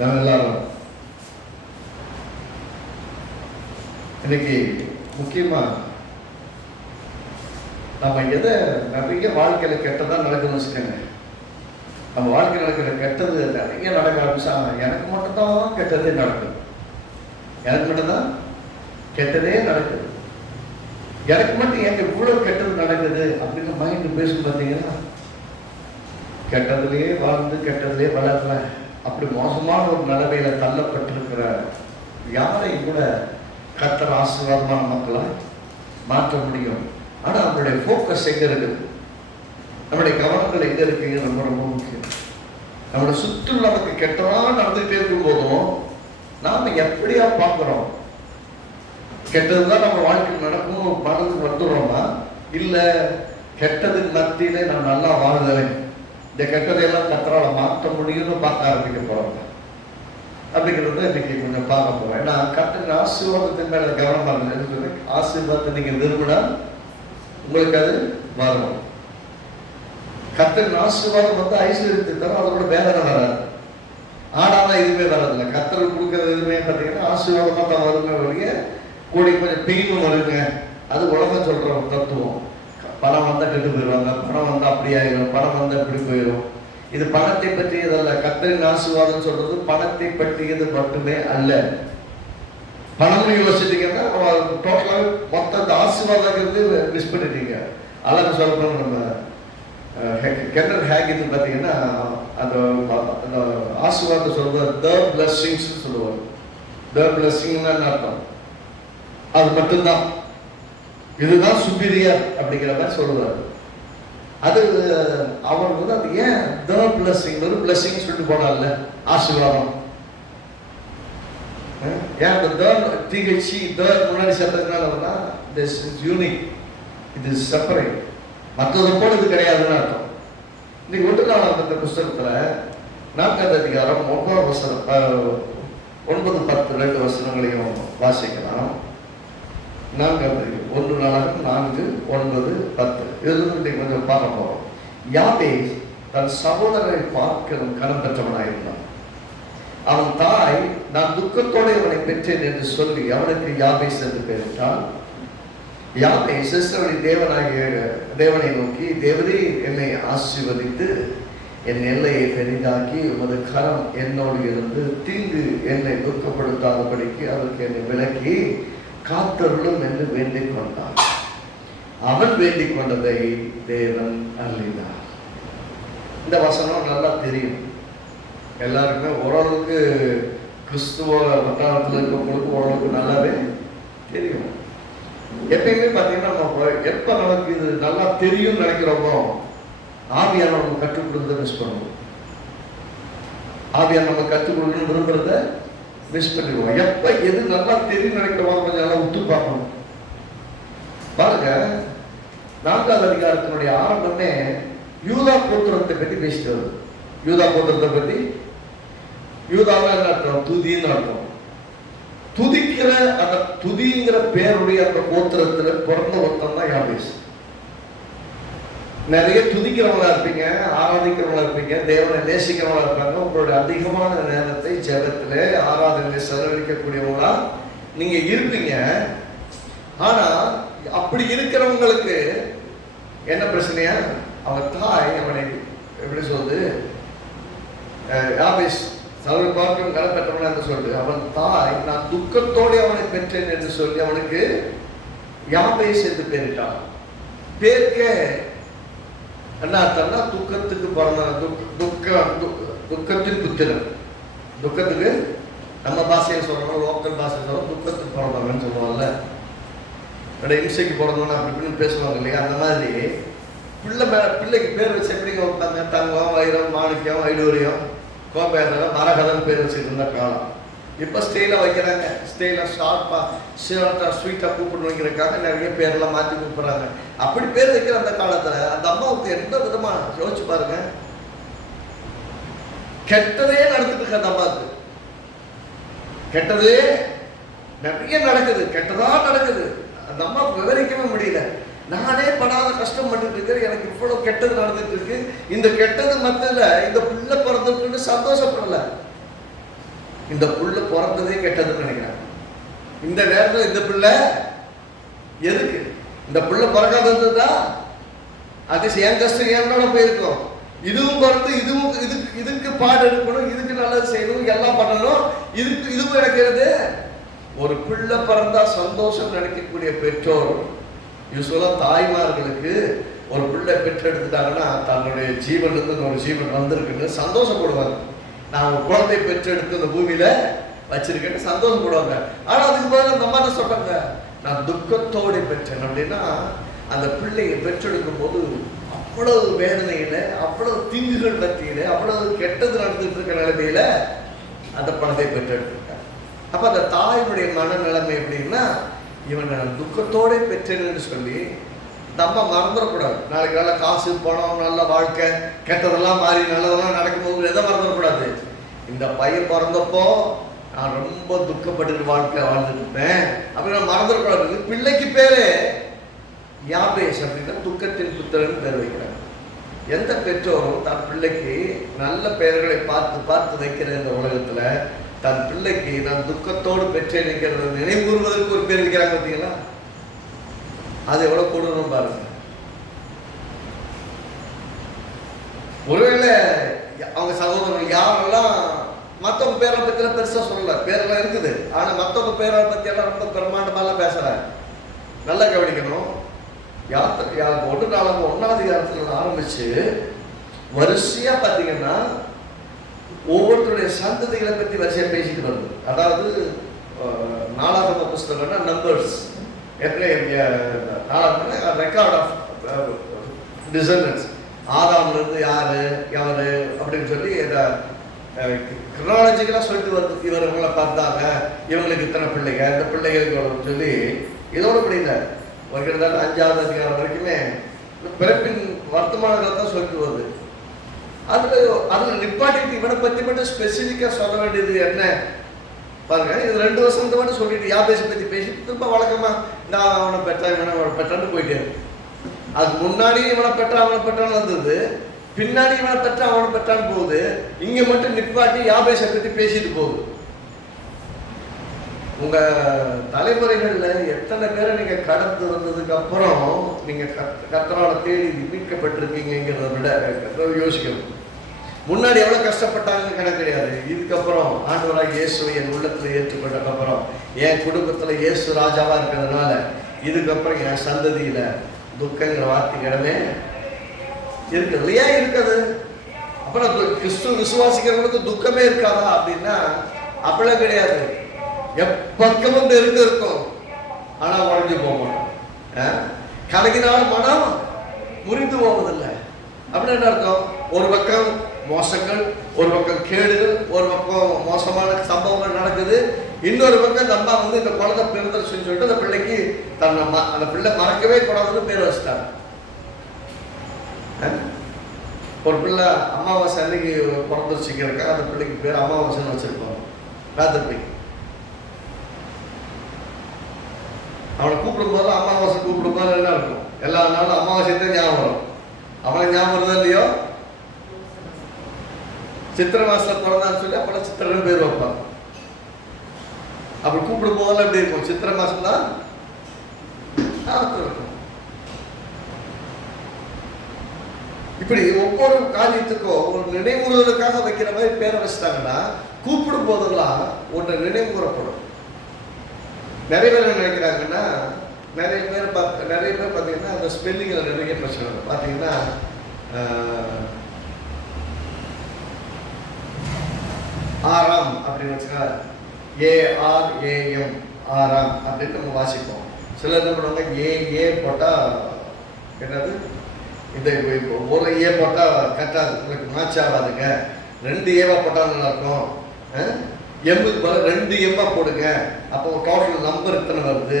நம்ம எல்லாரும் இன்னைக்கு முக்கியமா நம்ம எதை நிறைய வாழ்க்கையில கெட்டதா நடக்குதுன்னு வச்சுக்கோங்க. நம்ம வாழ்க்கையில் நடக்கிற கெட்டது நிறைய நடக்க ஆரம்பிச்சாங்க. எனக்கு மட்டும்தான் கெட்டதே நடக்குது, எனக்கு மட்டும்தான் கெட்டதே நடக்குது, எனக்கு மட்டும் எங்க இவ்வளவு கெட்டது நடக்குது அப்படின்னு மைண்ட் பேசும். பார்த்தீங்கன்னா கெட்டதுலேயே வாழ்ந்து கெட்டதுலேயே வளரல, அப்படி மோசமான ஒரு நிலைமையில தள்ளப்பட்டிருக்கிற யாரையும் கூட கர்த்தர் ஆசீர்வாதமான மக்களை மாற்ற முடியும். ஆனா நம்மளுடைய ஃபோக்கஸ் எங்க இருக்குது, நம்முடைய கவனங்கள் எங்க இருக்குங்க, ரொம்ப ரொம்ப முக்கியம். நம்மளோட சுற்றும் நமக்கு கெட்டதா நடந்துகிட்டே இருக்கும் போதும் நாம எப்படியா பார்க்கிறோம், கெட்டதுதான் நம்ம வாழ்க்கையில் நடக்கும் மனதுக்கு வந்துடுறோமா, இல்ல கெட்டது மத்தியில நான் நல்லா வாழ்கிறேன், இந்த கெட்டதையெல்லாம் கர்த்தரால மாற்ற முடியும்னு பார்க்க ஆரம்பிக்க போறோம். அப்படிங்கிறத இன்னைக்கு கொஞ்சம் பார்க்க போறேன். நான் கர்த்தரின் ஆசீர்வாதத்தின் மேல கவனமா இருந்தேன். ஆசீர்வாதத்தை நீங்க விரும்பினா உங்களுக்கு அது வரும். கர்த்தரின் ஆசீர்வாதம் வந்து ஐஸ்வர்யத்தை தரும், அதோட வேதனை வராது. ஆனாலும் இதுவே வராதுல்ல. கர்த்தர் கொடுக்கறது எதுவுமே பார்த்தீங்கன்னா ஆசீர்வாதமா தான் வருமே வழிய கூடி கொஞ்சம் பெயினும் வருங்க. அது உலகம் சொல்ற தத்துவம். பணம் வந்தால் கெட்டு போயிடுவாங்க, பணம் வந்தால் அப்படி ஆயிடும், பணம் வந்தால் இப்படி போயிடும். இது பணத்தை பற்றியதல்ல. கர்த்தரின் ஆசீர்வாதம் சொல்றது பணத்தை பற்றியது மட்டுமே அல்ல. பணம் யோசிச்சிட்டீங்கன்னா டோட்டலாக மொத்த ஆசீர்வாதங்கிறது மிஸ் பண்ணிட்டீங்க. அழகு சொல்லப்போம். நம்ம கென்னத் ஹேகின் பார்த்தீங்கன்னா அந்த ஆசீர்வாதம் சொல்றது த பிளஸ்ஸிங்ஸ் சொல்லுவார். த பிளஸ்ஸிங்னா என்ன அர்த்தம், அது மட்டும்தான், இதுதான் சுப்பீரியர் அப்படிங்கிற மாதிரி சொல்லுவார். அது அவர் வந்து அது ஏன் த பிளஸ்ஸிங், ஒரு பிளஸ்ஸிங் சொல்லிட்டு போனார்ல ஆசீர்வாதம், ஏன் அந்த டிஹெச்சி த முன்னாடி சேர்த்ததுனால திஸ் இஸ் யூனிக், இது இஸ் செப்பரேட், மற்றதை போல இது கிடையாதுன்னு அர்த்தம். இன்னைக்கு ஒட்டுநாளாக புஸ்தகத்துல 4ஆம் அதிகாரம் 9 வசனம் 9, 10 2 வசனங்களையும் வாசிக்கலாம். 4ஆம் அதிகாரம் 1 நாளாக 4, 9, 10 இதிலிருந்து கொஞ்சம் பார்க்க போறோம். யாபேஸ் தன் சகோதரரை பார்க்கணும் கனம் பெற்றவனாயிருந்தான். அவன் தாய் நான் துக்கத்தோடு அவனை பெற்றேன் என்று சொல்லி அவனுக்கு யாபேஸ் என்று பெயரிட்டான். யாபேஸ் இஸ்ரவேலின் தேவனை நோக்கி, தேவரே என்னை ஆசீர்வதித்து என் எல்லையை பெரிதாக்கி உமது கரம் என்னோடு இருந்து தீங்கு என்னை துக்கப்படுத்தாதபடிக்கு அதற்கு என்னை விலக்கி காத்தருளும் என்று வேண்டிக் கொண்டான். அவன் வேண்டிக் கொண்டதை தேவன் அருளினார். இந்த வசனம் நல்லா தெரியும் எல்லாருக்குமே. ஓரளவுக்கு கிறிஸ்துவ வட்டாரத்தில் இருக்கவங்களுக்கு ஓரளவுக்கு நல்லாவே தெரியும். எப்பயுமே பார்த்தீங்கன்னா நம்ம எப்ப நமக்கு இது நல்லா தெரியும் நினைக்கிறோமோ ஆவியான நம்ம கற்றுக் கொடுத்ததை மிஸ் பண்ணுவோம். ஆவியான நம்ம கற்றுக் கொடுக்கணும்னு விரும்புறத மிஸ் பண்ணிடுவோம். எப்ப எது நல்லா தெரியும் நினைக்கிறோமோ கொஞ்சம் நல்லா உத்து பார்க்கணும். பாருங்க, 4ஆம் அதிகாரத்தினுடைய ஆரம்பமே யூதா கோத்திரத்தை பற்றி பேசிட்டு வருது. யூதா கோத்திரத்தை பற்றி, யூதாவா என்ன அர்த்தம், துதின்னு அர்த்தம். துதிக்கிற அந்த துதிங்கிற பேருடைய அந்த கோத்திரத்துல பிறந்த ஒருத்தன் தான் யாபேஸ். நிறைய துதிக்கிறவங்களா இருப்பீங்க, ஆராதிக்கிறவங்களா இருப்பீங்க, தேவனை நேசிக்கிறவங்களா இருப்பாங்க. உங்களுடைய அதிகமான நேரத்தை ஜெபத்திலே ஆராதனை செலவழிக்கக்கூடியவங்களா நீங்க இருப்பீங்க. ஆனா அப்படி இருக்கிறவங்களுக்கு என்ன பிரச்சனையா, அவன் தாய் அவனை எப்படி சொல்லுது, யாபேஸ் சகோதர பார்க்கும் கனம் பெற்றவன் என்று சொல்லிட்டு அவன் தாய் நான் துக்கத்தோடு அவனை பெற்றேன் என்று சொல்லி அவனுக்கு யாபேஸ் என்று பெயரிட்டான். பேருக்க என்ன அர்த்தம்னா துக்கத்துக்கு பிறந்த துக்கத்தின் புத்திரன். துக்கத்துக்கு நம்ம பாஷையை சொல்லணும், லோக்கல் பாஷையை சொல்லணும், துக்கத்துக்கு பிறந்தவன் சொல்லுவாங்கல்ல, இம்சைக்கு பிறந்தவன் அப்படி இப்படின்னு பேசுவாங்க இல்லையா. அந்த மாதிரி பிள்ளைக்கு பேர் வச்சு எப்படிங்க வைப்பாங்க, தங்கம், வைரம், மாணிக்கம், வைடூரியம், கோபேதம், மரகதம் பேர் வச்சுட்டு இருந்த காலம். இப்போ ஸ்டெயிலாக வைக்கிறாங்க. ஸ்டெயிலாக ஷார்ட்டாக ஸ்வீட்டாக கூப்பிட்டு வைக்கிறதுக்காக நிறைய பேரெல்லாம் மாற்றி கூப்பிட்றாங்க. அப்படி பேர் வைக்கிற அந்த காலத்தில் அந்த அம்மாவுக்கு எந்த விதமாக யோசிச்சு பாருங்க, கெட்டதே நடந்துட்டு இருக்கு. அந்த அம்மாவுக்கு கெட்டதே நிறைய நடக்குது, கெட்டதா நடக்குது. அந்த அம்மாவுக்கு விவரிக்கவே முடியல. நானே படாத கஷ்டம் பண்ணிட்டு இருக்கிறேன், எனக்கு இவ்வளவு கெட்டது நடந்துட்டு இருக்கு. இந்த கெட்டது மத்தியில இந்த பிள்ளை பிறந்திருக்குன்னு சந்தோஷப்படல. இந்த புள்ள பிறந்ததே கெட்டதுன்னு நினைக்கிறாங்க. இந்த நேரத்தில் இந்த பிள்ளை எதுக்கு? இந்த பிள்ளை பிறக்காத இருந்ததா அது என் கஷ்டம் என்னோட போயிருக்கும். இதுவும் பிறந்து இதுக்கு பாடு எடுக்கணும், இதுக்கு நல்லது செய்யணும், எல்லாம் பண்ணணும். இதுவும் நடக்கிறது. ஒரு பிள்ளை பிறந்தா சந்தோஷம் நினைக்கக்கூடிய பெற்றோர் யூஸ்வலா தாய்மார்களுக்கு ஒரு பிள்ளை பெற்றெடுத்துட்டாங்கன்னா தன்னுடைய ஜீவன்லேருந்து ஒரு ஜீவன் வந்திருக்குன்னு சந்தோஷப்படுவாங்க. நான் ஒரு குழந்தை பெற்றெடுத்து இந்த பூமியில வச்சிருக்கேன்னு சந்தோஷப்படுவாங்க. ஆனா அதுக்கு பதில் அந்த அம்மா என்ன சொல்றாங்க, நான் துக்கத்தோடு பெற்றேன். அப்படின்னா அந்த பிள்ளையை பெற்றெடுக்கும் போது அவ்வளவு வேதனையில, அவ்வளவு தீங்குகள் மத்தியில, அவ்வளவு கெட்டது நடந்துட்டு இருக்க நிலைமையில அந்த பணத்தை பெற்றெடுத்திருக்காங்க. அப்ப அந்த தாயினுடைய மனநிலைமை எப்படின்னா, இவன் நான் துக்கத்தோட பெற்றேன்னு சொல்லி நம்ம மறந்துடக்கூடாது. நாளைக்கு நல்ல காசு, பணம், நல்ல வாழ்க்கை, கெட்டதெல்லாம் மாறி நல்லதெல்லாம் நடக்கும்போது எதை மறந்துடக்கூடாது. இந்த பையன் பிறந்தப்போ நான் ரொம்ப துக்கப்பட்டு வாழ்க்கை வாழ்ந்துட்டு இருப்பேன் அப்படின்னு மறந்துடக்கூடாது. பிள்ளைக்கு பேரு யாபேஸ் அப்படின்னா துக்கத்தின் புத்திரன் பேர் வைக்கிறாங்க. எந்த பெற்றோரும் தன் பிள்ளைக்கு நல்ல பெயர்களை பார்த்து பார்த்து வைக்கிற இந்த உலகத்துல தன் பிள்ளைக்கு நான் துக்கத்தோடு பெற்றேன் நினைக்கிறது நினைவுறுவதற்கு ஒரு பேர் வைக்கிறாங்க பார்த்தீங்களா? அது எவ்வளவு கொடூரம் பாருங்க. ஒருவேளை அவங்க சகோதரர்கள் யாரெல்லாம் மற்றவங்க பேரை பத்தியெல்லாம் பெருசா சொல்லல, பேரெல்லாம் இருக்குது, ஆனா மற்றவங்க பேரை பத்தியெல்லாம் ரொம்ப பிரம்மாண்டமாலாம் பேசுறாங்க. நல்லா கவனிக்கணும். ஒன்னாவது அதிகாரத்துல ஆரம்பிச்சு வரிசையா பாத்தீங்கன்னா ஒவ்வொருத்தருடைய சந்ததிகளை பத்தி வரிசையா பேசிட்டு வருது. அதாவது 4ஆம் புஸ்தகம்னா நம்பர்ஸ், ரெக்கார்ட் ஆஃப் டிசர்னன்ஸ். ஆதாம்ல இருந்து யாரு எவரு அப்படின்னு சொல்லி கிரானலாஜிக்கலா சொல்லிட்டு வருது. இவர்களை பார்த்தாங்க, இவங்களுக்கு இத்தனை பிள்ளைங்க, இந்த பிள்ளைகளுக்கு சொல்லி இதோட முடியல. கிட்டத்தட்ட 5ஆவது அதிகாரம் வரைக்குமே பிறப்பின் வர்த்தமானங்களை தான் சொல்லிட்டு வருது. அதுல நிப்பாட்டிட்டு இவனை பத்தி மட்டும் ஸ்பெசிபிக்கா சொல்ல வேண்டியது என்ன பாருங்க. இது 2 வருஷம் மட்டும் சொல்லிட்டு யாபேசை பத்தி பேசிட்டு திரும்ப வழக்கமா நான் அவனை பெற்றான் இவனை அவனை பெற்றான்னு போயிட்டே இருக்கு. அதுக்கு முன்னாடி இவனை பெற்றான் அவனை பெற்றான்னு வந்தது, பின்னாடி இவனை பெற்றான் அவனை பெற்றான்னு போகுது. இங்க மட்டும் நிப்பாட்டி யாபேசை பத்தி பேசிட்டு போகுது. உங்க தலைமுறைகள்ல எத்தனை பேரை நீங்க கடந்து வந்ததுக்கு அப்புறம் நீங்க கர்த்தரால தேடி மீட்கப்பட்டிருக்கீங்கிறத விட யோசிக்கணும். முன்னாடி எவ்வளவு கஷ்டப்பட்டாங்கன்னு கணக்கு கிடையாது. இதுக்கப்புறம் ஆண்டவராக இயேசுவை என் உள்ளத்துல ஏற்றுக்கொண்டதுக்கு அப்புறம் என் குடும்பத்துல இயேசு ராஜாவா இருக்கிறதுனால இதுக்கப்புறம் என் சந்ததியில துக்கங்கிற வார்த்தைக்கு இடமே இருக்குது இல்லையா? இருக்குது. அப்புறம் கிறிஸ்துவ விசுவாசிக்கிறவங்களுக்கு துக்கமே இருக்காதா அப்படின்னா அப்படிலாம் கிடையாது. எப்பக்கமும் நெருங்க இருக்கும், ஆனா உடஞ்சு போக மாட்டோம். கலகினால் மனம் முறிந்து போவதில்லை அப்படின்னு அர்த்தம். ஒரு பக்கம் மோசங்கள், ஒரு பக்கம் கேடுகள், ஒரு பக்கம் மோசமான சம்பவங்கள் நடக்குது. இன்னொரு பக்கம் நம்ம இந்த குழந்தை பிறந்துருச்சுன்னு சொல்லிட்டு அந்த பிள்ளைக்கு அந்த பிள்ளை மறக்கவே கூடாதுன்னு பேர் வச்சுட்டாங்க. ஒரு பிள்ளை அமாவாசை அன்னைக்கு பிறந்துருச்சுக்கிறக்கா அந்த பிள்ளைக்கு பேர் அமாவாசைன்னு வச்சிருப்பாங்க. ராத்திரி அவனை கூப்பிடும் போது அமாவாசை கூப்பிடும் போது என்ன இருக்கும், எல்லா நாளும் அமாவாசை தான் ஞாபகம் வரும். அவனை ஞாபகம் வருதா இல்லையோ? சித்திரை மாசத்துல பிறந்தான்னு சொல்லி அப்பெல்லாம் சித்திரன்னு பேர் வைப்பாங்க. அப்படி கூப்பிடும் போதெல்லாம் எப்படி இருக்கும்? சித்திரை மாசம் தான் இருக்கும். இப்படி ஒவ்வொரு காரியத்துக்கும் ஒரு நினைவுறுவதற்காக வைக்கிற மாதிரி பேரை வச்சுட்டாங்கன்னா கூப்பிடும் போதெல்லாம் ஒன்று நினைவு கூறப்படும். நிறைய பேர் என்ன நினைக்கிறாங்கன்னா, நிறைய பேர் பார்த்தீங்கன்னா அந்த ஸ்பெல்லிங்கில் நிறைய பிரச்சனை பார்த்தீங்கன்னா ஆறாம் அப்படின்னு வச்சுக்கா ARAM ஆறாம் அப்படின்னு நம்ம வாசிப்போம். சிலர் என்ன பண்ணுவாங்க ஏ போட்டால் என்னது இந்த ஒரு ஏ போட்டால் கரெக்டாக உங்களுக்கு மேட்ச் ஆகாதுங்க, 2 ஏவா போட்டால் நல்லாயிருக்கும், எம்புக்கு பதில் 2 எம்பா போடுங்க, அப்போ டோட்டல் நம்பர் இத்தனை வருது.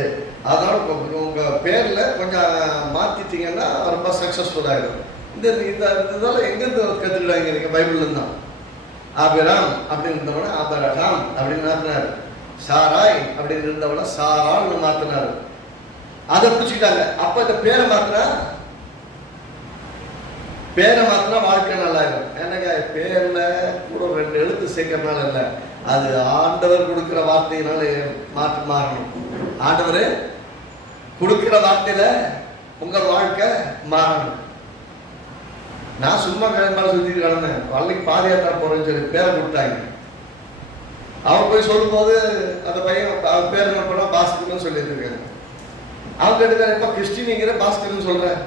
அதனால உங்கள் பேரில் கொஞ்சம் மாற்றிட்டீங்கன்னா ரொம்ப சக்ஸஸ்ஃபுல் ஆகிடும். இதெல்லாம் எங்கேருந்து கற்றுக்கிட்டாங்க? நீங்கள் பைபிள்லேருந்து தான். ஆபிராம் அப்படின்னு இருந்தவன ஆபரகாம் அப்படின்னு மாற்றினார். சாராய் அப்படின்னு இருந்தவன சாரான்னு மாற்றினார். அதை பிடிச்சிக்கிட்டாங்க. அப்போ இந்த பேரை மாற்றினா பேரை மாத்தினா வாழ்க்கை நல்லா இருக்கும். என்னங்க பேர்ல கூட 2 எழுத்து சேர்க்கறதுனால இல்லை, அது ஆண்டவர் கொடுக்கிற வார்த்தையினால மாறணும். ஆண்டவர் கொடுக்கிற வார்த்தையில உங்க வாழ்க்கை மாறணும். நான் சும்மா கிளம்பால சுத்திட்டு கிடந்தேன், பள்ளிக்கு பாத யாத்திரை போறேன்னு சொல்லி பேரை கொடுத்தாங்க. அவன் போய் சொல்லும் போது அந்த பையன் அவன் பேர் என்ன பண்ணா பாஸ்கர்னு சொல்லிட்டு இருக்காங்க. அவங்க கேட்டுக்காரு, இப்ப கிறிஸ்டின்ங்கிற பாஸ்கர்னு சொல்றேன்,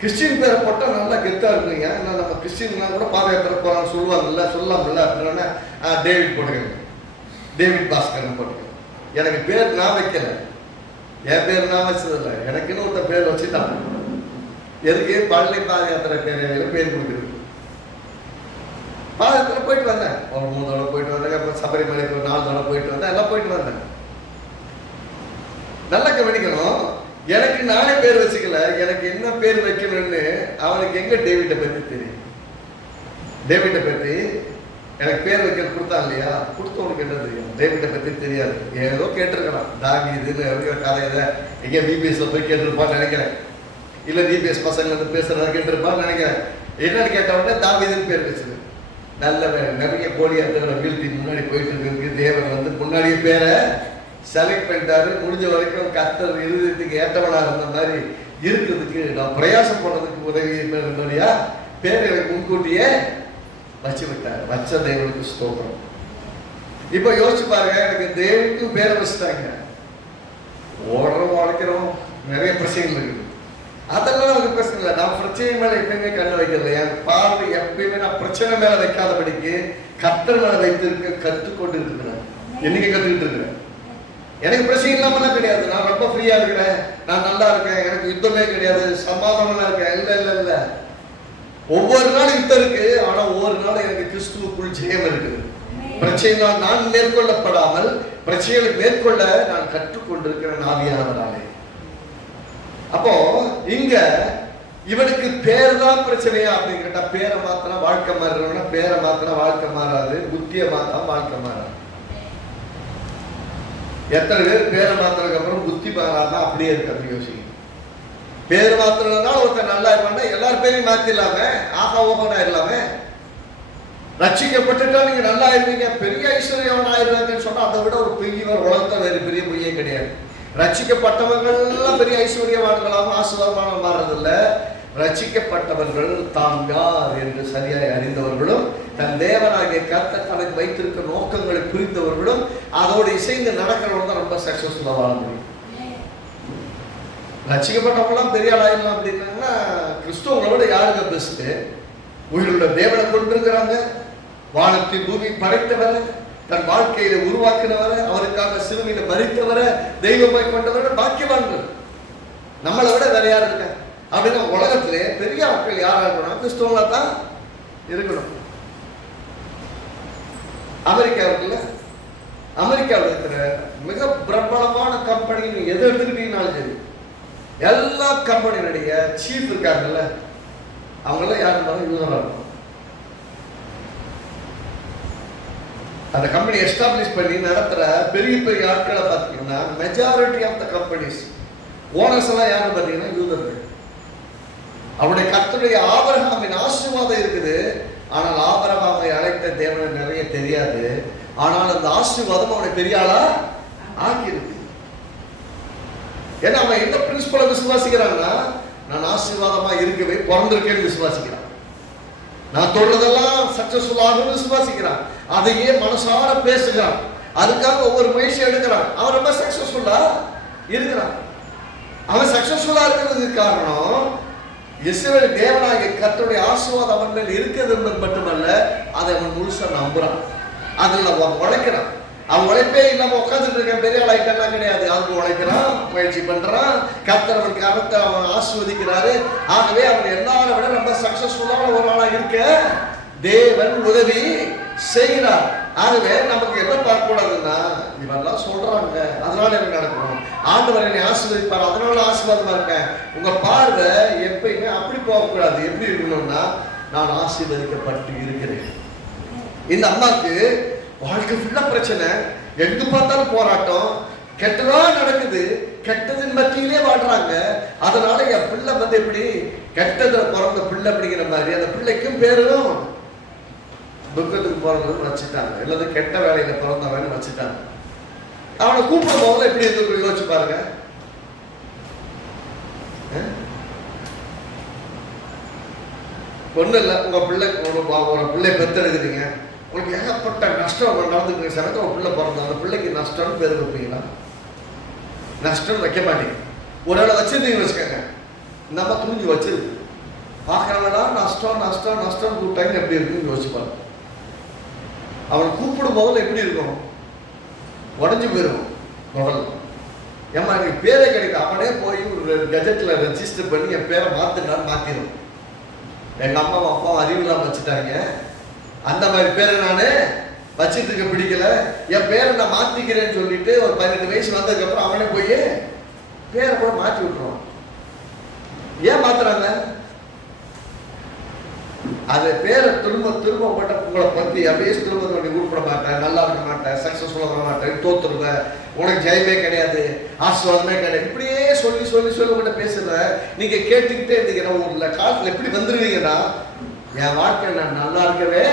கிறிஸ்டின் பேரை போட்டா நல்லா கெத்தா இருக்குங்க, நம்ம கிறிஸ்டின்னா கூட பாத யாத்திரை போறான்னு சொல்லுவாங்கல்ல, சொல்லலாம்ல அப்படின்னா டேவிட் போட்டுக்கங்க, டேவிட் பாஸ்கர்னு போட்டுக்கங்க. எனக்கு பேர் நான் வைக்கல, என் பேர் நான் வச்சதில்லை, எனக்குன்னு ஒருத்த பேர் வச்சுட்டான். எதுக்கு? பள்ளி பாத யாத்திரை பேர் கொடுக்குறது. பாதத்தில் போயிட்டு வந்தேன், ஒரு 3 தடவை போயிட்டு வந்தேன், அப்புறம் சபரிமலைக்கு ஒரு 4 தடவை போயிட்டு வந்தேன், எல்லாம் போயிட்டு வந்தேன். நல்லா கவனிக்கணும், எனக்கு நானே பேர் வச்சுக்கல, எனக்கு என்ன பேர் வைக்கணும்னு அவனுக்கு எங்க டேவிட்டை பற்றி தெரியும். டேவிட்டை பற்றி எனக்கு பேர் வைக்க கொடுத்தான் இல்லையா, கொடுத்தவனுக்கு என்ன தெரியும்? டேவிட்டை பற்றி தெரியாது, ஏதோ கேட்டிருக்கலாம், தாவீதுன்னு கதையில எங்க பிபிஎஸ்ல போய் கேட்டிருப்பான்னு நினைக்கிறேன், இல்ல பிபிஎஸ் பசங்க வந்து பேசுறதா கேட்டிருப்பான்னு நினைக்கிறேன். என்னன்னு கேட்டவொடனே தாவீதுன்னு பேர் வச்சது. நல்ல நிறைய கோழியாத்தங்களை வீழ்த்தி முன்னாடி போயிட்டு இருக்கு, தேவன் வந்து முன்னாடியே பேரை செலக்ட் பண்ணிட்டாரு. முடிஞ்ச வரைக்கும் கர்த்தர் இருதயத்துக்கு ஏற்றவனா இருந்த மாதிரி இருக்கிறதுக்கு நான் பிரயாசம் போனதுக்கு உதவி என்னுடைய பேரை எனக்கு முன்கூட்டியே வச்சு விட்டார். வச்ச தேவனுக்கு ஸ்தோத்திரம். இப்ப யோசிச்சு பாருங்க, எனக்கு தேவனுக்கும் பேரை வச்சுட்டாங்க. ஓடுறோம் உழைக்கிறோம், நிறைய பிரச்சனைகள் இருக்குது, அதெல்லாம் நமக்கு பிரச்சனை இல்லை. நான் பிரச்சனை மேல எப்பயுமே கண்ணு வைக்கிறது, என் பார்வை எப்பயுமே நான் பிரச்சனை மேல வைக்காதபடிக்கு கர்த்தர் மேல வைத்திருக்க கற்றுக்கொண்டு இருக்கிறேன். என்னைக்கு கத்துக்கிட்டு இருக்கிறேன். எனக்கு பிரச்சனை இல்லாமலாம் கிடையாது, நான் ரொம்ப ஃப்ரீயா இருக்கிறேன், நான் நல்லா இருக்கேன், எனக்கு யுத்தமே கிடையாது, சமாதானமா இருக்கேன். இல்ல இல்ல இல்ல, ஒவ்வொரு நாளும் யுத்தம் இருக்கு, ஆனா ஒவ்வொரு நாளும் எனக்கு கிறிஸ்துவுக்குள் ஜெயம் இருக்குது. பிரச்சனை நான் மேற்கொள்ளப்படாமல் பிரச்சனைகளை மேற்கொள்ள நான் கற்றுக்கொண்டிருக்கிறேன் ஆவியானவராலே. அப்போ இங்க இவனுக்கு பேர் தான் பிரச்சனையா அப்படின்னு கேட்டா, பேரை மாத்தினா வாழ்க்கை மாறுறவனா, பேரை மாத்தினா வாழ்க்கை மாறாது, புத்தியை மாத்தா வாழ்க்கை மாறாது. எத்தனை பேர் பேரை மாத்தினதுக்கு அப்புறம் புத்தி மாறாதான் அப்படியே இருக்கு. அப்படி யோசிக்க, பேர் மாத்தினால ஒருத்தர் நல்லா இருப்பான்னா எல்லாரும் பேரையும் மாத்திடலாமே, ஆகா ஓகனா இல்லாம. ரட்சிக்கப்பட்டுட்டா நீங்க நல்லா இருந்தீங்க, பெரிய ஐஸ்வர்யவன் ஆயிருவாங்கன்னு சொன்னா அதை விட ஒரு பெரிய உலகத்தை வேறு பெரிய பொய்யே கிடையாது. ரட்சிக்கப்பட்டவர்கள் பெரிய ஐஸ்வர்யவான்களாக ஆசீர்வாதமாக மாறுறதில்ல. ரட்சிக்கப்பட்டவர்கள் தாம் யார் என்று சரியாய் அறிந்தவர்களும், தன் தேவனாகிய கர்த்தர் தனக்கு வைத்திருக்க நோக்கங்களை புரிந்தவர்களும், அதோடு இசைந்து நடக்கிறவங்க தான் ரொம்ப சக்சஸ்ஃபுல்லாக வாழ முடியும். ரட்சிக்கப்பட்டவங்களாம் பெரிய ஆளாயிடலாம் அப்படின்னாங்கன்னா, கிறிஸ்துவங்களோட யாருங்க பெஸ்ட்? உயிருள்ள தேவனை கொண்டிருக்கிறாங்க, வானத்தின் பூமி படைத்தவரை, தன் வாழ்க்கையில உருவாக்கினவரை, அவருக்காக சிலுவையில மரித்தவரை தெய்வமாய் கொண்டவரை பாக்கியவான்கள். நம்மளை விட வேற யார் இருக்க அப்படின்னா, உலகத்திலே பெரிய ஆட்கள் யாரா இருக்கணும்? கிறிஸ்தவங்களா தான் இருக்கணும். அமெரிக்கா இருக்குல்ல, அமெரிக்காவில் இருக்கிற மிக பிரபலமான கம்பெனி எதை எடுத்துக்கிட்டீங்கன்னாலும் சரி, எல்லா கம்பெனியுடைய சீஃப் இருக்காங்கல்ல, அவங்களாம் யார் இருந்தாலும் யூதரா இருக்கும். அந்த கம்பெனி எஸ்டாப்ளிஷ் பண்ணி நடத்துற பெரிய பெரிய ஆட்களை பார்த்தீங்கன்னா, majority of the companies owners எல்லாம் யாரும் பார்த்தீங்கன்னா யூதர்கள். அவருடைய கர்த்தருடைய ஆபிரகாமின் ஆசீர்வாதம் இருக்குது, ஆனால் ஆபிரகாமை அழைத்த தேவனை நிறைய தெரியாது. ஆனால் அந்த ஆசீர்வாதம் அவனை பெரிய ஆளா ஆக்கியிருக்கு. ஏன்னா அவன் என்ன பிரின்சிபலை விசுவாசிக்கிறான்னா, நான் ஆசீர்வாதமா இருக்கவே பிறந்திருக்கேன்னு விசுவாசிக்கிறான். நான் சொல்றதெல்லாம் சக்சஸ்ஃபுல்லாக விசுவாசிக்கிறான், அதையே மனசார பேசுகிறான், அதுக்காக ஒவ்வொரு முயற்சி எடுக்கிறான். அவன் ரொம்ப சக்சஸ்ஃபுல்லா இருக்கிறான். அவன் சக்சஸ்ஃபுல்லா இருக்கிறதுக்கு காரணம், இஸ்ரவேல் தேவனாகிய கர்த்தருடைய ஆசீர்வாதம் அவன் மேல் இருக்கிறது என்பது மட்டுமல்ல, அதை அவன் முழுசா நம்புறான், அதுல அவன் உழைக்கிறான். அவன் உழைப்பே இல்லாம உட்காந்துட்டு இருக்க பெரிய ஆளாயிட்டா கிடையாது. அவன் உழைக்கிறான், முயற்சி பண்றான், கர்த்தர் அவன் கருத்தை அவன் ஆசீர்வதிக்கிறாரு. ஆகவே அவன் எல்லாரை விட ரொம்ப சக்சஸ்ஃபுல்லான ஒரு ஆளா இருக்க தேவன் உதவி செய்கிறார். ஆகவே நமக்கு என்ன பார்க்க கூடாதுன்னா, இவெல்லாம் சொல்றாங்க அதனால எனக்கு நடக்கணும், ஆண்டவர் என்னை ஆசீர்வதிப்பார் அதனால ஆசீர்வாதமா இருக்கேன். உங்க பார்வை எப்பயுமே அப்படி போகக்கூடாது. எப்படி இருக்கணும்னா, நான் ஆசீர்வதிக்கப்பட்டு இருக்கிறேன். இந்த அம்மாவுக்கு வாழ்க்கை ஃபுல்லா பிரச்சனை, எங்க பார்த்தாலும் போராட்டம், கெட்டதா நடக்குது. கெட்டதின் மத்தியிலே வாழ்றாங்க. அதனால என் பிள்ளை வந்து எப்படி கெட்டதுல பிறந்த பிள்ளை அப்படிங்கிற மாதிரி அந்த பிள்ளைக்கும் பேரும் துக்கத்துக்கு பிறந்ததுன்னு வச்சுட்டாங்க, இல்லது கெட்ட வேலையில பிறந்தவன்னு வச்சுட்டாங்க. அவனை கூப்பிடும் போது எப்படி இருக்கு யோசிச்சு பாருங்க. ஒண்ணு இல்லை, உங்க பிள்ளை ஒரு பிள்ளை பெற்றெடுக்குறீங்க, உங்களுக்கு ஏகப்பட்ட நஷ்டம் நடந்துருக்கு. சனக்கு ஒரு பிள்ளை பிறந்தோம், அந்த பிள்ளைக்கு நஷ்டம்னு பேர் வைப்பீங்களா? நஷ்டம் வைக்க மாட்டீங்க. ஒரு வேளை வச்சிருந்தீங்கன்னு வச்சுக்கோங்க, நம்ம துணிஞ்சு வச்சிருக்கு பார்க்கறவங்களா நஷ்டம் நஷ்டம் நஷ்டம் கூப்பிட்டாங்க எப்படி இருக்குன்னு யோசிப்பாங்க. அவனை கூப்பிடும் போதில் எப்படி இருக்கும்? உடஞ்சி போயிடும் முதல்ல. ஏமா எனக்கு பேரே கிடைக்கும், அவனே போய் ஒரு கெஜெட்ல ரெஜிஸ்டர் பண்ணி என் பேரை மாத்தினான்னு மாத்திடும். எங்க அம்மாவும் அப்பாவும் அறிவில்லாம வச்சுட்டாங்க, அந்த மாதிரி பேரை நான் வச்சுட்டு இருக்க பிடிக்கல, என் பேரை நான் மாத்திக்கிறேன்னு சொல்லிட்டு ஒரு 18 வயசு வந்ததுக்கு அப்புறம் அவனே போய் பேரை கூட மாற்றி விட்டுருவான். ஏன் மாத்துறாங்க? அது பேரை திரும்ப திரும்ப போட்ட உங்களை பத்தி அப்படியே திரும்ப நீ உருப்பட மாட்டேன், நல்லா இருக்க மாட்டேன், சக்சஸ்ஃபுல்லா வர மாட்டேன், தோத்துருவேன், உனக்கு ஜெயமே கிடையாது, ஆசீர்வாதமே கிடையாது, இப்படியே சொல்லி சொல்லி சொல்லி உங்கள்கிட்ட பேசுற நீங்க கேட்டுக்கிட்டே இருந்தீங்கன்னா ஊர்ல காலத்துல எப்படி வந்துருவீங்கன்னா, என் வாழ்க்கை நான் நல்லா இருக்கவே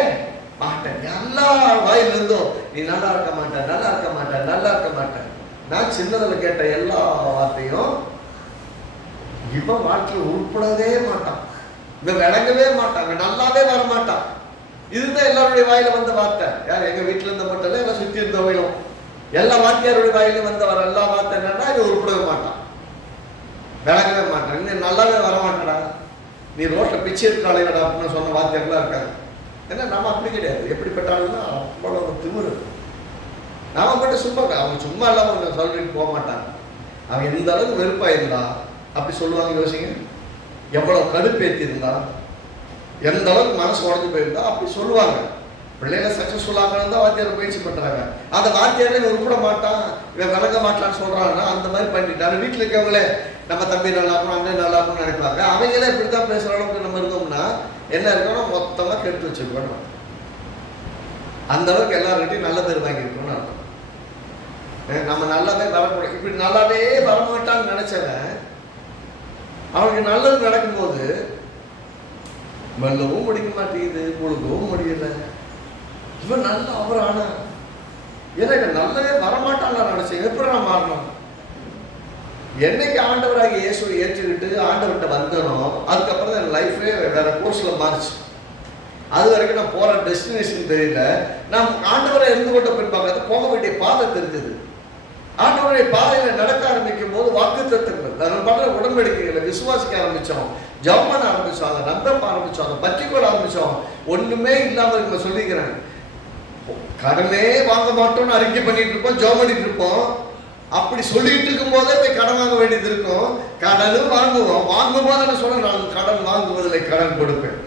மாட்டேன், எல்லா வாயில இருந்தும் நீ நல்லா இருக்க மாட்டேன், நல்லா இருக்க மாட்டேன், நல்லா இருக்க மாட்டேன். நான் சின்னதுல கேட்ட எல்லா வார்த்தையும் இவன் வாழ்க்கையில் உருப்படவே மாட்டான், இவன் விளங்கவே மாட்டாங்க, நல்லாவே வர மாட்டான். இதுதான் எல்லாருடைய வாயில வந்த வார்த்தை. யார் எங்க வீட்டுல இருந்த மட்டும் இல்லை, எல்லாம் சுத்தி இருந்தவங்களும் எல்லா வார்த்தையாருடைய வாயிலும் வந்த வர எல்லா வார்த்தை என்னன்னா, இது உருப்படவே மாட்டான், விளங்கவே மாட்டான், இன்னும் நல்லாவே வர மாட்டடா, நீ ரோட்ல பிச்சை எடுக்காளேடா அப்படின்னு சொன்ன வார்த்தைகள்லாம் இருக்காங்க. ஏன்னா நம்ம அப்படி கிடையாது, எப்படிப்பட்டாலும்னா அவ்வளவு திமிரு. நாம மட்டும் சும்மா அவங்க சும்மா இல்லாம அவங்க சொல்லிட்டு போக மாட்டாங்க. அவங்க எந்த அளவுக்கு வெறுப்பா இருந்தா அப்படி சொல்லுவாங்க யோசிங்க. எவ்வளவு கடுப்பேற்றி இருந்தா, எந்த அளவுக்கு மனசு உடஞ்சு போயிருந்தா அப்படி சொல்லுவாங்க. பிள்ளைகளை சக்சஸ்ஃபுல்லாக தான் வாத்தியார் முயற்சி பண்றாங்க. அந்த வாத்தியாரே உருப்பட மாட்டான், இவன் விளங்க மாட்டான்னு சொல்றான்னா அந்த மாதிரி பண்ணிட்டாங்க. வீட்டில் இருக்கவங்களே நம்ம தம்பி நல்லா இருக்கணும், அண்ணன் நல்லா இருக்கணும்னு நினைப்பாங்க. அவங்களே இப்படித்தான் பேசுற அளவுக்கு நம்ம இருந்தோம்னா என்ன இருக்கணும், மொத்தமா கெடுத்து வச்சிருக்கணும். அந்த அளவுக்கு எல்லார்கிட்டையும் நல்ல பேர் வாங்கியிருக்கணும்னு அர்த்தம். நம்ம நல்லாவே வரக்கூடாது, இப்படி நல்லாவே வரமாட்டான்னு நினைச்சவன் அவனுக்கு நல்லது நடக்கும்போது மெல்லவும் முடிக்க மாட்டேங்குது, முழுக்கவும் முடியல. இவன் நல்லா அவர் ஆனா எனக்கு நல்லவே வரமாட்டான்னு நினைச்சேன், எப்படி நான் மாறணும்? என்னைக்கு ஆண்டவராக இயேசுவை ஏற்றுக்கிட்டு ஆண்டவர்கிட்ட வந்தனோ அதுக்கப்புறம் என் லைஃபே வேற கோர்ஸ்ல மாறிச்சு. அது வரைக்கும் நான் போற டெஸ்டினேஷன் தெரியல, நான் ஆண்டவரை இருந்து கொண்ட பின் பார்க்காத போக வேண்டிய பாதை தெரிஞ்சது. ஆண்டவருடைய பாதையில நடக்க ஆரம்பிக்கும் போது வாக்குத்தத்தங்கள், நம்ம பண்ற உடன்படிக்கைகளை விசுவாசிக்க ஆரம்பிச்சோம், ஜெபம் பண்ண ஆரம்பிச்சோம், அதை நம்ப ஆரம்பிச்சோம், அதை பற்றி கொள்ள ஆரம்பிச்சோம். ஒண்ணுமே இல்லாம நம்ம சொல்லிக்கிறேன், கடனே வாங்க மாட்டோம்னு அறிக்கை பண்ணிட்டு இருப்போம், ஜெபம் பண்ணிட்டு இருப்போம். அப்படி சொல்லிட்டு இருக்கும் போதே போய் கடன் வாங்க வேண்டியது இருக்கும். கடனும் வாங்குவோம், வாங்கும் போது என்ன சொல்ல, நான் கடன் வாங்குவதில்லை கடன் கொடுப்பேன்,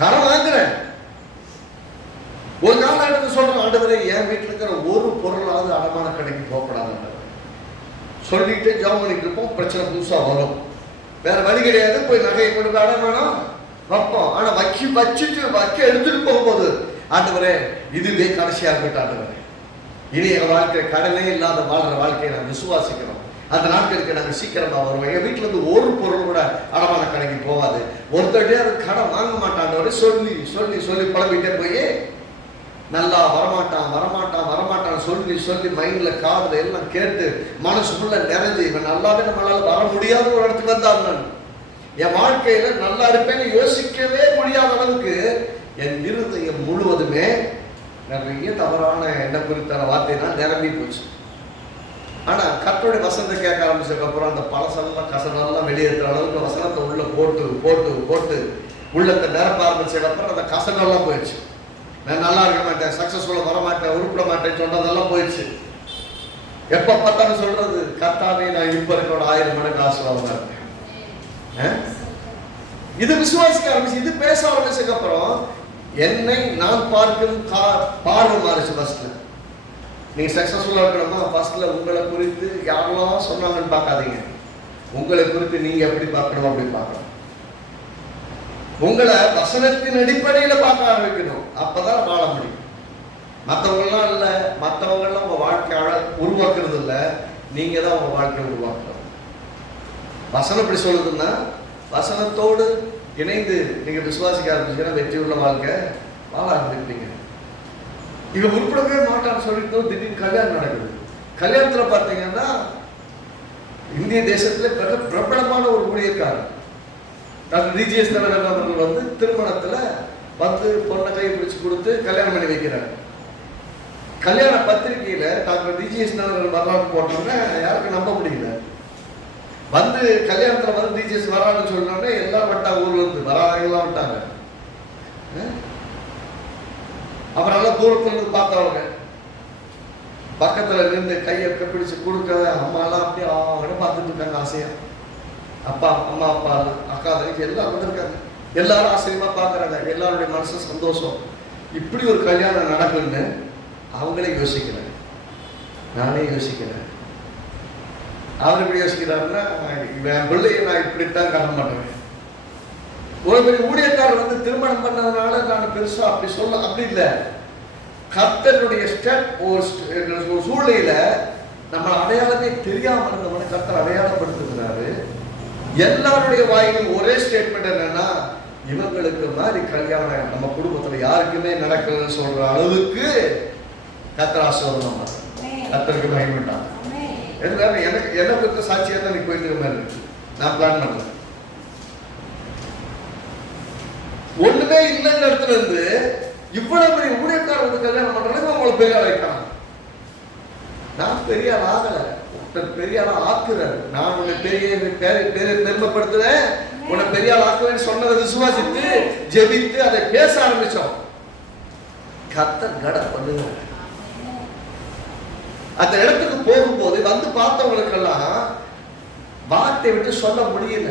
கடன் வாங்குறேன். ஒரு காலகட்டத்தில் சொல்றேன், ஆண்டவரே என் வீட்டில் இருக்கிற ஒரு பொருளாவது அடமான கடைக்கு போகக்கூடாது சொல்லிட்டு ஜெபம் பண்ணிட்டு இருப்போம். பிரச்சனை புதுசா வரும், வேற வழி கிடையாது, போய் நகையை கொண்டு அடமானம் வைப்போம். ஆனா வச்சுட்டு எடுத்துட்டு போகும்போது ஆண்டவரே இதுவே கடைசியா இருக்கட்டும், ஆண்டவரே இனி எங்க வாழ்க்கை கடனே இல்லாத வாழ்ற வாழ்க்கையை நாங்கள் விசுவாசிக்கிறோம். அந்த நாட்களுக்கு நாங்கள் சீக்கிரமா வருவோம். எங்க வீட்டுல இருந்து ஒரு பொருள் கூட அடமான கடைக்கு போகாது. ஒருத்தட்டே அது கடன் வாங்க மாட்டாண்டவரே சொல்லி சொல்லி சொல்லி பழகிட்டே போய் நல்லா வரமாட்டான் வரமாட்டான் வரமாட்டான் சொல்லி சொல்லி மைண்ட்ல காதுல எல்லாம் கேட்டு மனசுக்குள்ள நிறைஞ்சு இவன் நல்லாவே நம்மளால வர முடியாத ஒரு இடத்துக்கு வந்தான். நான் என் வாழ்க்கையில நல்லா இருப்பேன்னு யோசிக்கவே முடியாத அளவுக்கு என் இருதயம் முழுவதுமே நிறைய தவறான எண்ணம் குறித்தான வார்த்தைதான் நிரம்பி போச்சு. ஆனா கர்த்தருடைய வசனத்தை கேட்க ஆரம்பிச்சதுக்கு அப்புறம் அந்த பழசெல்லாம் கசனெல்லாம் வெளியேற்ற அளவுக்கு வசனத்தை உள்ள போட்டு போட்டு போட்டு உள்ளத்தை நிரப்ப ஆரம்பிச்சதுக்கு அப்புறம் அந்த கசனெல்லாம் போயிடுச்சு. நான் நல்லா இருக்க மாட்டேன், சக்சஸ்ஃபுல்லா வர மாட்டேன், உருப்பிட மாட்டேன்னு சொன்னதெல்லாம் போயிடுச்சு. எப்ப பார்த்தாலும் சொல்றது, கர்த்தாவே நான் இப்ப இருக்கோட 1000 மடங்கு ஆசீர்வாதமா இருக்கேன். இது விசுவாசிக்க ஆரம்பிச்சு, இது பேச ஆரம்பிச்சதுக்கு அப்புறம் என்னை நான் பார்க்கும் பார்வை மாறிச்சு. ஃபர்ஸ்ட்ல நீங்க சக்சஸ்ஃபுல்லா இருக்கணுமா, ஃபர்ஸ்ட்ல உங்களை குறித்து யாரெல்லாம் சொன்னாங்கன்னு பார்க்காதீங்க, உங்களை குறித்து நீங்க எப்படி பார்க்கணும் அப்படி பார்க்கணும். உங்களை வசனத்தின் அடிப்படையில பார்க்க ஆரம்பிக்கணும், அப்பதான் வாழ முடியும். மற்றவங்கெல்லாம் இல்லை, மற்றவங்கெல்லாம் உங்க வாழ்க்கையால உருவாக்குறது இல்லை, நீங்க தான் உங்க வாழ்க்கையை உருவாக்கணும். வசனம் எப்படி சொல்லுதுன்னா, வசனத்தோடு இணைந்து நீங்க விசுவாசிக்க ஆரம்பிச்சீங்கன்னா வெற்றி உள்ள வாழ்க்கை வாழ ஆரம்பிப்பீங்க. இவன் உருப்படவே மாட்டான்னு சொல்லிட்டு திடீர்னு கல்யாணம் நடக்குது. கல்யாணத்துல பார்த்தீங்கன்னா இந்திய தேசத்துல பிரபலமான ஒரு ஊழியக்காரர் டாக்டர் டிஜிஎஸ் தினகரன் அவர்கள் வந்து திருமணத்துல வந்து பொண்ணை கை பிடிச்சு கொடுத்து கல்யாணம் பண்ணி வைக்கிறார். கல்யாண பத்திரிகையில டாக்டர் டிஜிஎஸ் தினகரன் வரலாறு போட்டோம்னா யாருக்கும் நம்ப முடியல. வந்து கல்யாணத்துல வந்து டிஜிஎஸ் வரான்னு சொன்னோடனே எல்லாம் விட்டாங்க, ஊர்ல இருந்து வராங்கலாம் விட்டாங்க. அப்புறம் தூரத்துல இருந்து பார்த்தவங்க பக்கத்துல நின்று கையை பிடிச்சு கொடுக்க அம்மாலாம் அப்படியே அவங்க பார்த்துட்டு இருக்காங்க ஆசையா. அப்பா அம்மா அப்பா அக்கா தங்கச்சி எல்லாம் வந்திருக்காங்க, எல்லாரும் ஆச்சரியமா பார்க்கறாங்க, எல்லாருடைய மனசு சந்தோஷம். இப்படி ஒரு கல்யாணம் நடக்குன்னு அவங்களே யோசிக்கிறேன், நானே யோசிக்கிறேன். அவர் எப்படி யோசிக்கிறாருன்னா, என் பிள்ளையை நான் இப்படித்தான் காண மாட்டேன். ஒரு பெரிய ஊழியக்காரர் வந்து திருமணம் பண்ணதுனால நான் பெருசா அப்படி சொல்ல, அப்படி இல்லை. கர்த்தருடைய ஸ்டெப் ஒரு சூழ்நிலையில நம்ம அடையாளமே தெரியாம இருந்தவனை கர்த்தர் அடையாளப்படுத்துகிறாரு. எல்லாருடைய வாயிலும் ஒரே ஸ்டேட்மெண்ட் என்னன்னா, இவங்களுக்கு மாதிரி கல்யாணம் நம்ம குடும்பத்துல யாருக்குமே நடக்கலன்னு சொல்ற அளவுக்கு கர்த்தர் ஆசீர்வாதம் கர்த்தருக்கு மகிமைட்டான். எனக்கு என்ன பத்தி சாட்சியா தான் நீ போயிட்டு இருக்க மாதிரி இருக்கு. நான் பிளான் பண்ணல. ஒண்ணுமே இல்லைன்னு இடத்துல இருந்து இவ்வளவு பெரிய ஊழியக்காரர் வந்து கல்யாணம் பண்றதுக்கு அவங்களை பெரிய ஆள் வைக்கிறாங்க. நான் பெரிய ஆள் ஆகல, பெரிய ஆளா ஆக்குறாரு. நான் உன்னை பெருமைப்படுத்துறேன், உன்னை பெரிய ஆள் ஆக்குவேன்னு சொன்னதை விசுவாசித்து ஜெபித்து அதை பேச ஆரம்பிச்சோம். கர்த்தர் கட பண்ணுங்க. அந்த இடத்துக்கு போகும்போது வந்து பார்த்தவங்களுக்கெல்லாம் வார்த்தை விட்டு சொல்ல முடியல.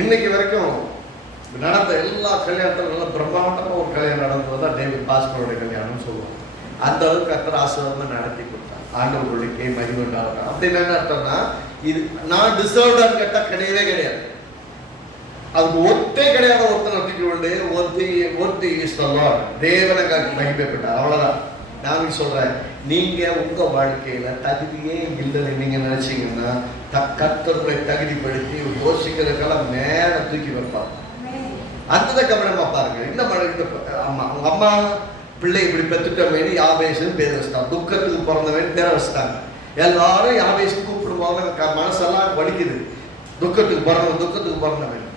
இன்னைக்கு வரைக்கும் நடந்த எல்லா கல்யாணத்திலும் நல்ல பிரம்மாண்டமா ஒரு கல்யாணம் நடந்ததுதான் டேவிட் பாஸ்கரோட கல்யாணம் சொல்லுவாங்க. அந்த அளவுக்கு கர்த்தர் ஆசீர்வாதமா நடத்தி கொடுத்தாங்க. ஆண்டவர்களுக்கே மகிமை உண்டாகட்டும். அப்படின்னு என்ன அர்த்தம்னா, இது நான் டிசர்வ்டான்னு கேட்டா கிடையவே கிடையாது. அது ஒத்தே கிடையாது. ஒருத்தனை கொண்டு ஒருத்தி தேவனை மகிமைப்பட்டார், அவ்வளவுதான். நான் சொல்றேன், நீங்க உங்க வாழ்க்கையில தகுதியே இல்லைன்னு நீங்க நினைச்சீங்கன்னா கர்த்தரை தகுதிப்படுத்தி யோசிக்கிறதுக்கெல்லாம் மேல தூக்கி வைப்பாங்க. அந்த கவனமா பாருங்க. இந்த அம்மா அவங்க அம்மா பிள்ளை இப்படி பெற்றுட்டோமேனு யாபேசுன்னு பேர் வச்சுட்டாங்க. துக்கத்துக்கு பிறந்தவன் பேரை வச்சுட்டாங்க. எல்லாரும் யாபேசு கூப்பிடுவாங்க. மனசெல்லாம் வலிக்குது. துக்கத்துக்கு பிறந்தவன்.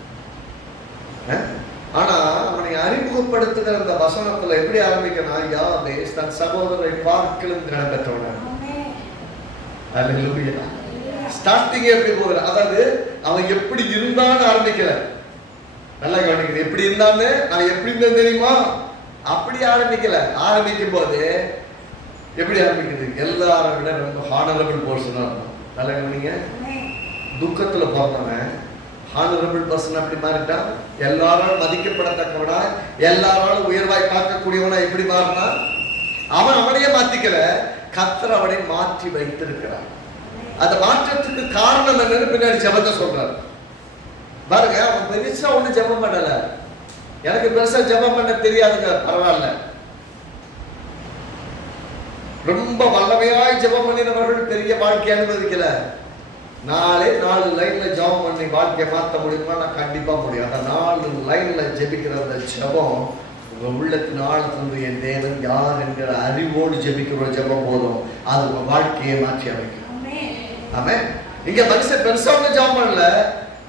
ஆனா அவனை அறிமுகப்படுத்துகிற அந்த வசனத்துல எப்படி ஆரம்பிக்கணும், யாபேஸ் தன் சகோதரரை பார்க்கலும் கனம் பெற்றவன். ஸ்டார்டிங் எப்படி போகிற, அதாவது அவன் எப்படி இருந்தான்னு ஆரம்பிக்கிற. நல்லா கவனிக்கிறது. எப்படி இருந்தான்னு நான் எப்படி இருந்தேன் தெரியுமா, அப்படி ஆரம்பிக்கல. ஆரம்பிக்கும் போது எப்படி ஆரம்பிக்குது, எல்லாரும் விட ரொம்ப ஹானரபிள் பர்சனா இருக்கும். நல்லா கவனிங்க. துக்கத்துல பிறந்தவன் ஹானரபிள் பர்சன் அப்படி மாறிட்டான். எல்லாரும் மதிக்கப்படத்தக்கவனா, எல்லாரும் உயர்வாய் பார்க்கக்கூடியவனா எப்படி மாறினா, அவன் அவனையே மாத்திக்கல, கர்த்தர் அவனை மாற்றி வைத்திருக்கிறான். அந்த மாற்றத்துக்கு காரணம் என்னன்னு பின்னாடி ஜெபத்தை சொல்றாரு பாருங்க. அவன் பெருசா ஒண்ணு ஜெபம் பண்ணல. எனக்கு பெருசா ஜெபம் பண்ண தெரியாதுங்க, பரவாயில்ல. ரொம்ப வல்லமையாய் ஜெபம் பண்ணினவர்கள் பெரிய வாழ்க்கை அனுமதிக்கல. 4 லைன்ல ஜெபம் பண்ணி வாழ்க்கையை மாற்ற முடியுமா? நான் கண்டிப்பா முடியும். அந்த 4 லைன்ல ஜெபிக்கிற அந்த ஜெபம் உங்க உள்ளத்தின் ஆழத்திலிருந்து என் தேவன் யார் என்கிற அறிவோடு ஜெபிக்கிற ஜெபம் போதும், அது உங்க வாழ்க்கையை மாற்றி அமைக்கும். ஆமென். இங்க மனுஷன் பெருசா ஒண்ணு ஜெபம் பண்ணல.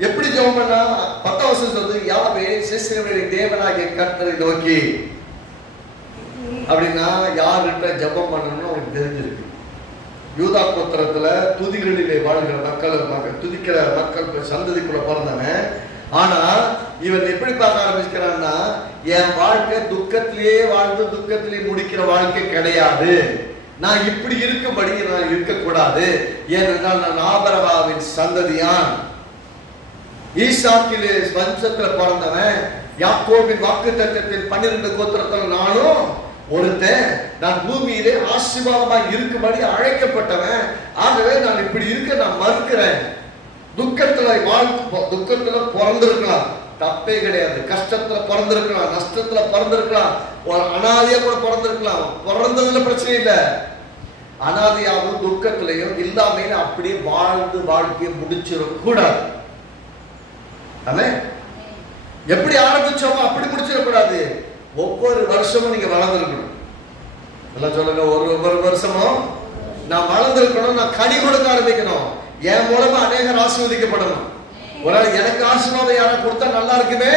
எப்படி ஜெபம் பண்ணா, 10 வருஷம் சொல்லுது, யாவே சிஸ்டருடைய தேவனாகிய கர்த்தரை நோக்கி. அப்படின்னா யாருன்ற ஜெபம் பண்ணணும்னு அவனுக்கு தெரிஞ்சிருக்கு. யூதா கோத்திரத்துல துதிகளிலே வாழ்கிற மக்கள், துதிக்கிற மக்கள் சந்ததிக்குள்ள பிறந்தவன். ஆனா இவன் எப்படி பார்க்க ஆரம்பிக்கிறான்னா, என் வாழ்க்கை துக்கத்திலேயே வாழ்ந்து துக்கத்திலே முடிக்கிற வாழ்க்கை கிடையாது. நான் இப்படி இருக்கும்படி நான் இருக்கக்கூடாது. ஏனென்றால் நான் ஆபிரகாமின் சந்ததியான், ஈசாக்கிலே வம்சத்துல பிறந்தவன், யாக்கோபின் வாக்குத்தத்தத்தின் 12 கோத்திரத்தில் நானும் ஒருத்தன். நான் பூமியிலே ஆசீர்வாதமாக இருக்கும்படி அழைக்கப்பட்டவன். ஆகவே நான் இப்படி இருக்க நான் மறுக்கிறேன். துக்கத்துல பிறந்திருக்கலாம், தப்பே கிடையாது. கஷ்டத்துல பிறந்திருக்கலாம், நஷ்டத்துல பிறந்திருக்கலாம், ஒரு அனாதையா கூட பிறந்திருக்கலாம். பிறந்ததுல பிரச்சனை இல்லை. அனாதையாகவும் துக்கத்திலையும் இல்லாம அப்படியே வாழ்ந்து வாழ்க்கையை முடிச்சிடக்கூடாது. எப்படி ஆரம்பிச்சோமோ அப்படி முடிச்சிடக்கூடாது. ஒவ்வொரு வருஷமும் நீங்க வளர்ந்துருக்கணும். எல்லாம் சொல்லுங்க, ஒவ்வொரு வருஷமும் நான் வளர்ந்துருக்கணும், நான் கனி கொடுக்க ஆரம்பிக்கணும். என் மூலமா அநேகர் ஆசீர்வதிக்கப்படணும். ஒரு நாள் எனக்கு ஆசீர்வாதம் யாரை கொடுத்தா நல்லா இருக்குமே,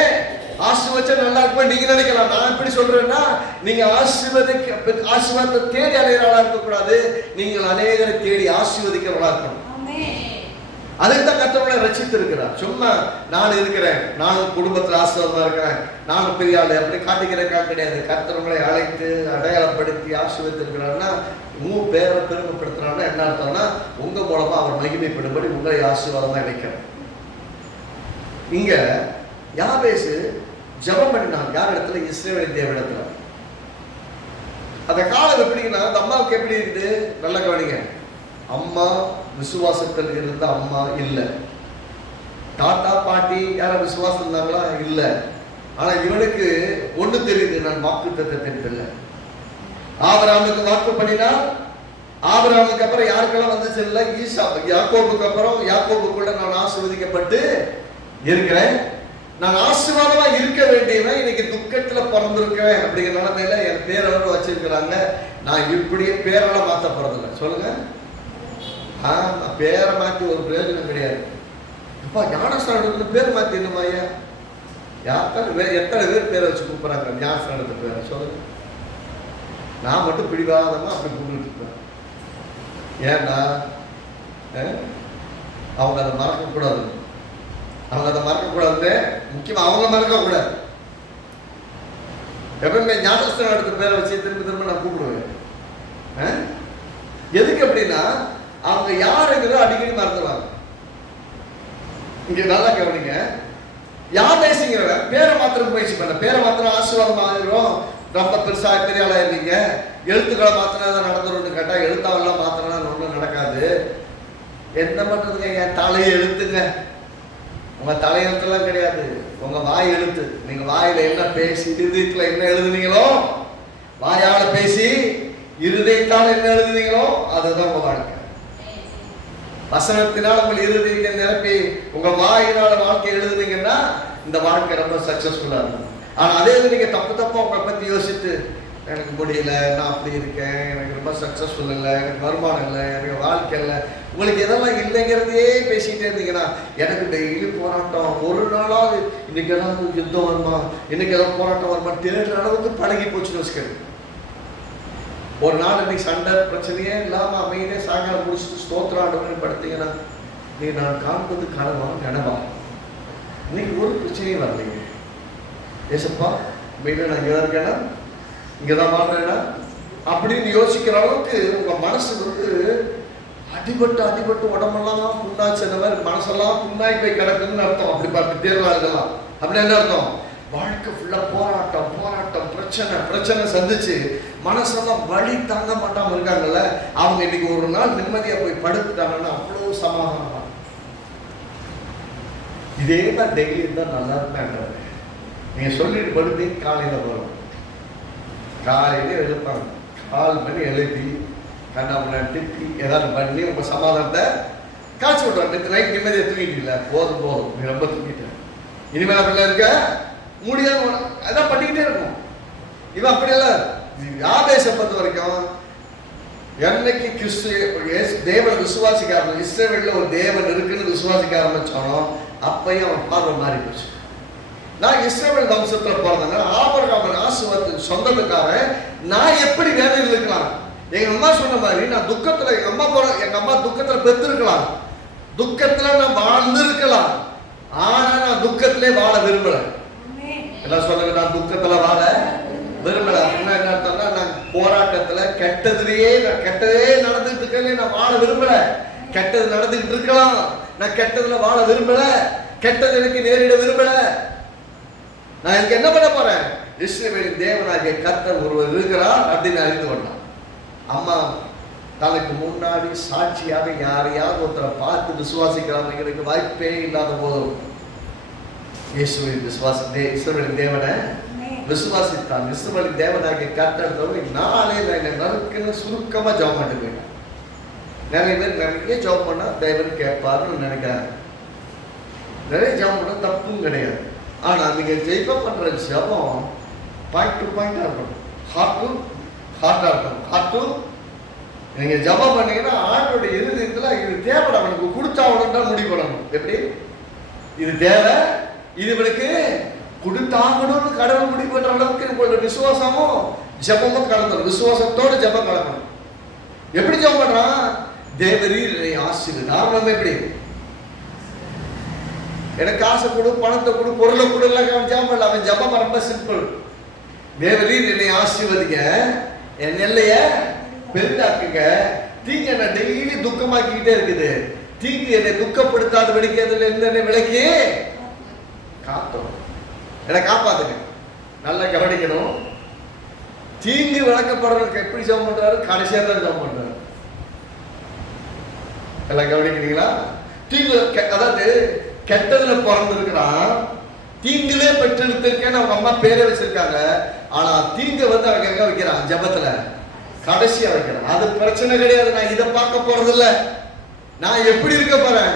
ஆசீர்வச்சா நல்லா இருக்குமே நீங்க நினைக்கலாம். நான் எப்படி சொல்றேன்னா, நீங்க ஆசீர்வாதத்தை தேடி அடைகிறவளா இருக்கக்கூடாது, நீங்கள் அநேகரை தேடி ஆசீர்வதிக்கிறவளா இருக்கணும். அதுக்கு தான் கர்த்தர் ரட்சித்து இருக்கிறார். சும்மா நான் இருக்கிறேன், நானும் குடும்பத்தில் ஆசீர்வாதமா இருக்கிறேன், நானும் பெரிய ஆளு அப்படி காட்டிக்கிறக்கா கிடையாது. கர்த்தர் உங்களை அழைத்து அடையாளப்படுத்தி ஆசீர்வதித்து இருக்கிறாருன்னா, உங்க பேரை பெருமைப்படுத்துறாருன்னா என்ன அர்த்தம்னா, உங்க மூலமா அவர் மகிமைப்படும்படி உங்களை ஆசீர்வாதமா நினைக்கிறேன். இங்க யாபேசு ஜெபம் பண்ணினான். யார் இடத்துல? இஸ்ரவேலின் தேவனிடத்துல. அந்த காலம் எப்படின்னா, அந்த அம்மாவுக்கு எப்படி இருக்குது நல்ல கவனிங்க. அம்மா விசுவாசத்தில் இருந்த அம்மா இல்லை. தாத்தா பாட்டி யார விசுவாசம் இருந்தாங்களா? இல்லை. ஆனா இவனுக்கு ஒண்ணு தெரியுது, நான் வாக்கு தத்தத்தின் பிள்ளை. ஆபிரகாமுக்கு வாக்கு பண்ணினா, ஆபிரகாமுக்கு அப்புறம் யாருக்கெல்லாம் வந்து செல்ல? ஈசா. யாக்கோபுக்கு அப்புறம் யாக்கோபுக்குள்ள நான் ஆசீர்வதிக்கப்பட்டு இருக்கிறேன். நான் ஆசீர்வாதமா இருக்க வேண்டியவன் இன்னைக்கு துக்கத்துல பிறந்திருக்கேன் அப்படிங்கிற நிலைமையில என் பேரை வச்சிருக்கிறாங்க. நான் இப்படியே பேரெல்லாம் மாத்த போறதில்லை. சொல்லுங்க, பேரை மாத்தி ஒரு பிரயோஜனம் கிடையாது. அப்பா ஞானஸ்தானத்துல பேர் மாத்தி என்னமா ஐயா? எத்தனை பேர் பேரை வச்சு கூப்பிடுறாங்க ஞானஸ்தானத்து பேரை? சொல்லுங்க. நான் மட்டும் பிடிவாதமா அப்படி கூப்பிட்டு இருப்பேன். ஏன்னா அவங்க அதை மறக்க கூடாது. அவங்க அதை மறக்க கூடாது. முக்கியமா அவங்க மறக்க கூடாது. எப்பவுமே ஞானஸ்தானத்து பேரை வச்சு திரும்ப திரும்ப நான் கூப்பிடுவேன். எதுக்கு அப்படின்னா, அவங்க யாருங்கிறத அடிக்கடி மறந்துடுவாங்க. இங்க நல்லா கவனிங்க. யாபேசுங்கிற பேரை மாத்திரம் முயற்சி பண்ண, பேரை மாத்திரம் ஆசீர்வாதம் ஆகிரும், ரொம்ப பெருசா பெரிய ஆளா இருந்தீங்க, எழுத்துக்களை மாத்திரம் தான் நடந்துரும்னு கேட்டா எழுத்தாவெல்லாம் மாத்திரம் ஒன்றும் நடக்காது. என்ன பண்றதுங்க? என் தலையை எழுத்துங்க. உங்க தலையெழுத்தெல்லாம் கிடையாது, உங்க வாய் எழுத்து. நீங்க வாயில என்ன பேசி இருதயத்துல என்ன எழுதுனீங்களோ, வாயால பேசி இருதயத்தால் என்ன எழுதுனீங்களோ அதுதான் உங்க வாழ்க்கை. வசனத்தினால் உங்கள் இருதயத்தை நிரப்பி உங்க வாயினால வாழ்க்கை எழுதுனீங்கன்னா இந்த வாழ்க்கை ரொம்ப சக்சஸ்ஃபுல்லா இருக்கும். ஆனா அதே நீங்க தப்பா உங்களை பத்தி யோசித்து, எனக்கு முடியல, நான் அப்படி இருக்கேன், எனக்கு ரொம்ப சக்சஸ்ஃபுல் இல்லை, எனக்கு வருமானம் இல்லை, எனக்கு வாழ்க்கை இல்லை, உங்களுக்கு எதெல்லாம் இல்லைங்கிறதே பேசிக்கிட்டே இருந்தீங்கன்னா எனக்கு டெய்லி போராட்டம். ஒரு நாளாவது இன்னைக்கு ஏதாவது யுத்தம் வருமா, இன்னைக்கு ஏதாவது போராட்டம் வருமா தேடுற அளவுக்கு பழகி போச்சுன்னு வச்சுக்கிறது. ஒரு நாள் இன்னைக்கு சண்டை பிரச்சனையே இல்லாம அமைதியே சாயங்காலம் முடிச்சுட்டு ஸ்தோத்திரம் படுத்தீங்கன்னா, நீ நான் காண்பது கனவா கனவா, இன்னைக்கு ஒரு பிரச்சனையும் வரலைங்க. ஏசப்பா மெயினா நான் இங்கதான் இருக்கேன்னா, இங்கதான் வாழ்றேன்னா அப்படின்னு யோசிக்கிற அளவுக்கு உங்க மனசு அடிபட்டு உடம்பெல்லாம் புண்ணாச்சு, அந்த மாதிரி மனசெல்லாம் புண்ணாய் போய் கிடக்குதுன்னு அர்த்தம். அப்படி பார்த்து தேர்வாளுங்கலாம் அப்படி என்ன அர்த்தம்? வாழ்க்கை ஃபுல்லா போராட்டம் பிரச்சனை சந்திச்சு மனசெல்லாம் வலி தாங்க மாட்டாம இருக்காங்கல்ல, அவங்க இன்னைக்கு ஒரு நாள் நிம்மதியா போய் படுத்துட்டாங்கன்னா அவ்வளவு சமாதானம். இதே தான் டெய்லி இருந்தா நல்லா இருப்பேன். நீங்க சொல்லிட்டு படுத்து காலையில வரும், காலையில எழுப்பாங்க, 4 மணி எழுப்பி கண்ணாமண்ணா திட்டி ஏதாவது பண்ணி உங்க சமாதானத்தை காய்ச்சி விட்டுவாங்க. நேற்று நைட் நிம்மதியை தூங்கிட்டீங்களா? போதும் நீ ரொம்ப தூங்கிட்டேன், இனிமேல் அப்படிலாம் இருக்க முடியாது, அதான் பண்ணிக்கிட்டே இருக்கும். இவன் அப்படியெல்லாம் யாபேசை பொறுத்த வரைக்கும் என்னைக்கு தேவன் விசுவாசிக்க ஆரம்பிச்சு, இஸ்ரவேல்ல ஒரு தேவன் இருக்குன்னு விசுவாசிக்க ஆரம்பிச்சானோ அப்பயும் அவன் பார்வை மாறி போச்சு. நான் இஸ்ரவேல் வம்சத்துல பிறந்தேன், ஆபிரகாமின் ஆசீர்வாதத்தின் சொந்தத்துக்காரன், நான் எப்படி வேலையில் இருக்கலாம்? எங்க அம்மா சொன்ன மாதிரி நான் துக்கத்துல, எங்க அம்மா துக்கத்துல பெற்றிருக்கலாம், துக்கத்துல நான் வாழ்ந்து இருக்கலாம், ஆனா நான் துக்கத்திலே வாழ விரும்பல. எல்லாம் சொல்லுங்க, நான் துக்கத்துல வாழ விரும்பல. அப்படின்னா என்ன அர்த்தம்னா, நான் போராட்டத்துல கெட்டதே நடந்துட்டு இருக்கேன், நான் வாழ விரும்பல. கெட்டது நடந்துகிட்டு இருக்கலாம், நான் கெட்டதுல வாழ விரும்பல, கெட்டது எனக்கு நேரிட விரும்பல. நான் எனக்கு என்ன பண்ண போறேன்? இஸ்ரவேலின் தேவனாகிய கர்த்தர் ஒருவர் இருக்கிறார் அப்படின்னு அறிந்து கொண்டான். அம்மா தனக்கு முன்னாடி சாட்சியாக யாரையாவது ஒருத்தரை பார்த்து விசுவாசிக்கிறாங்க வாய்ப்பே இல்லாத போதும் இயேசுவின் இஸ்ரவேலின் தேவனை விசுவாசித்தான். இஸ்ரவேலின் தேவனாகிய கர்த்தர் நாளே என்னை நறுக்குன்னு சுருக்கமா ஜெபம் பண்ணிட்டு போயிட்டான். நிறைய பேர் நிறைய ஜெபம் பண்ணா தேவன் கேட்பாருன்னு நினைக்கிறாங்க. நிறைய ஜெபம் பண்ண தப்பும் கிடையாது. ஆனா நீங்க ஜெபம் பண்ற ஜெபம் பாயிண்ட் டு பாயிண்டா இருக்கணும், ஹார்ட் டு ஹார்ட்டா இருக்கணும். ஹார்ட் டு நீங்க ஜெபம் பண்ணீங்கன்னா ஆண்டோடைய இருதயத்துல இது தேவை, அவனுக்கு கொடுத்தாவணும்னா முடிவு பண்ணணும். எப்படி இது தேவை, இது இவனுக்கு கொடுத்தாகணும்னு கடவுள் முடிவு பண்ற அளவுக்கு உங்களோட விசுவாசமும் ஜெபமும் கலந்துடும். விசுவாசத்தோட ஜெபம் கலக்கணும். எப்படி ஜெபம் பண்றான்? தேவரீர் என்னை ஆசீர்வதி. நார்மலா எப்படி எனக்கு காசை கொடு, பணத்தை கொடு, பொருளை கொடு எல்லாம் ஜெபம் பண்ணல. அவன் ஜெபம் ரொம்ப சிம்பிள். தேவரீர் என்னை ஆசீர்வதிங்க, என் எல்லைய பெரிதாக்குங்க, தீங்கு என்ன டெய்லி துக்கமாக்கிக்கிட்டே இருக்குது, தீங்கு என்னை துக்கப்படுத்தாத வெடிக்கிறதுல இருந்து என்னை விலக்கி காத்தோம், என்னை காப்பாத்துங்க. நல்லா கவனிக்கணும். தீங்கு விளக்கப்படுறதுக்கு எப்படி ஜெபம் பண்றாரு? கடைசியா தான் ஜெபம் பண்றாரு. எல்லாம் கவனிக்கிறீங்களா? தீங்கு அதாவது கெட்டதுல பிறந்திருக்கிறான், தீங்குலே பெற்றெடுத்திருக்கேன்னு அவங்க அம்மா பேரை வச்சிருக்காங்க. ஆனா தீங்கு வந்து அவங்க எங்க வைக்கிறான்? ஜெபத்துல கடைசியா வைக்கிறான். அது பிரச்சனை கிடையாது. நான் இதை பார்க்க போறது இல்ல. நான் எப்படி இருக்க போறேன்?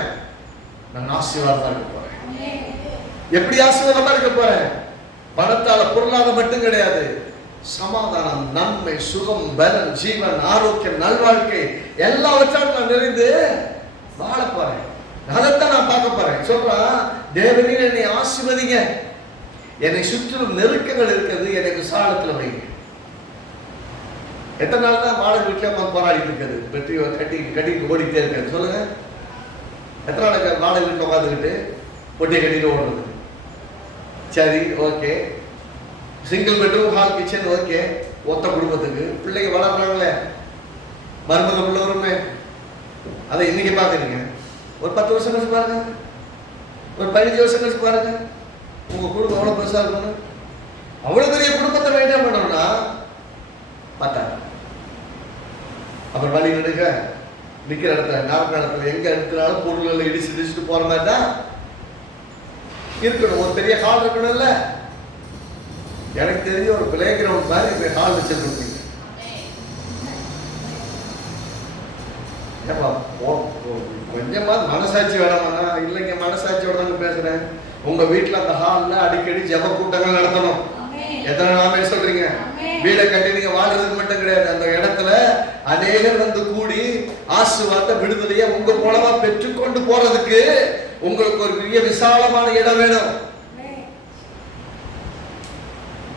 நான் ஆசீர்வாதமா இருக்க போறேன். எப்படி ஆசீர்வாதமா இருக்க போறேன்? பணத்தால பொருளாதாரம் மட்டும் கிடையாது, சமாதானம், நன்மை, சுகம், பலன், ஜீவன், ஆரோக்கியம், நல்வாழ்க்கை எல்லாவற்றாலும் நான் நிறைந்து வாழ போறேன். அதைத்தான் நான் பார்க்க போறேன். சொல்றான், தேவரீர் என்னை ஆசீர்வதிங்க, என்னை சுற்றிலும் நெருக்கங்கள் இருக்கிறது, என்னை விசாலத்துல வைங்க. எத்தனை நாள் தான் வாடகை வீட்டுல போராடிட்டு இருக்குது, வெற்றி கட்டிட்டு ஓடிட்டே இருக்காது? சொல்லுங்க, எத்தனை நாளைக்கு வாடகை வீட்டுல உட்காந்துக்கிட்டு பொட்டியை கட்டிட்டு ஓடுறது? சரி, okay. Single bedroom, hall, kitchen, okay. ஒத்த குடும்பத்துக்கு பிள்ளைங்க வளர்றாங்களே, மருமக பிள்ளை வருமே, அதை இன்னைக்கு பாக்குறீங்க. ஒரு 10 வருஷம் கழிச்சு பாருங்க, ஒரு 15 வருஷம் கழிச்சு பாருங்க, உங்க குடும்பம் எவ்வளவு பெருசா இருக்கணும். அவ்வளவு பெரிய குடும்பத்தை மெயின்டைன் பண்ணணும்னா பார்த்தா அப்புறம் வழி நடுக்க நிக்கிற இடத்துல, நாட்டு இடத்துல எங்க எடுத்துனாலும் பொருள்களை இடிச்சுட்டு போற மாதிரி தான் இருக்கணும். ஒரு பெரிய ஹால் இருக்கணும்ல. எனக்கு தெரிஞ்ச ஒரு பிளே கிரவுண்ட் மாதிரி ஹால் வச்சிருக்கீங்க. ஏப்பா கொஞ்சமா மனசாட்சி வேணாமா? இல்லைங்க, மனசாட்சியோட தாங்க பேசுறேன். உங்க வீட்டுல அந்த ஹால்ல அடிக்கடி ஜெப கூட்டங்கள் நடத்தணும். எத்தனை நாமே சொல்றீங்க? வீடை கட்டி நீங்க வாழ்றதுக்கு மட்டும் கிடையாது, அந்த இடத்துல அநேகர் வந்து கூடி ஆசீர்வாத விடுதலையை உங்க மூலமா பெற்றுக்கொண்டு போறதுக்கு உங்களுக்கு ஒரு பெரிய விசாலமான இடம் வேணும்.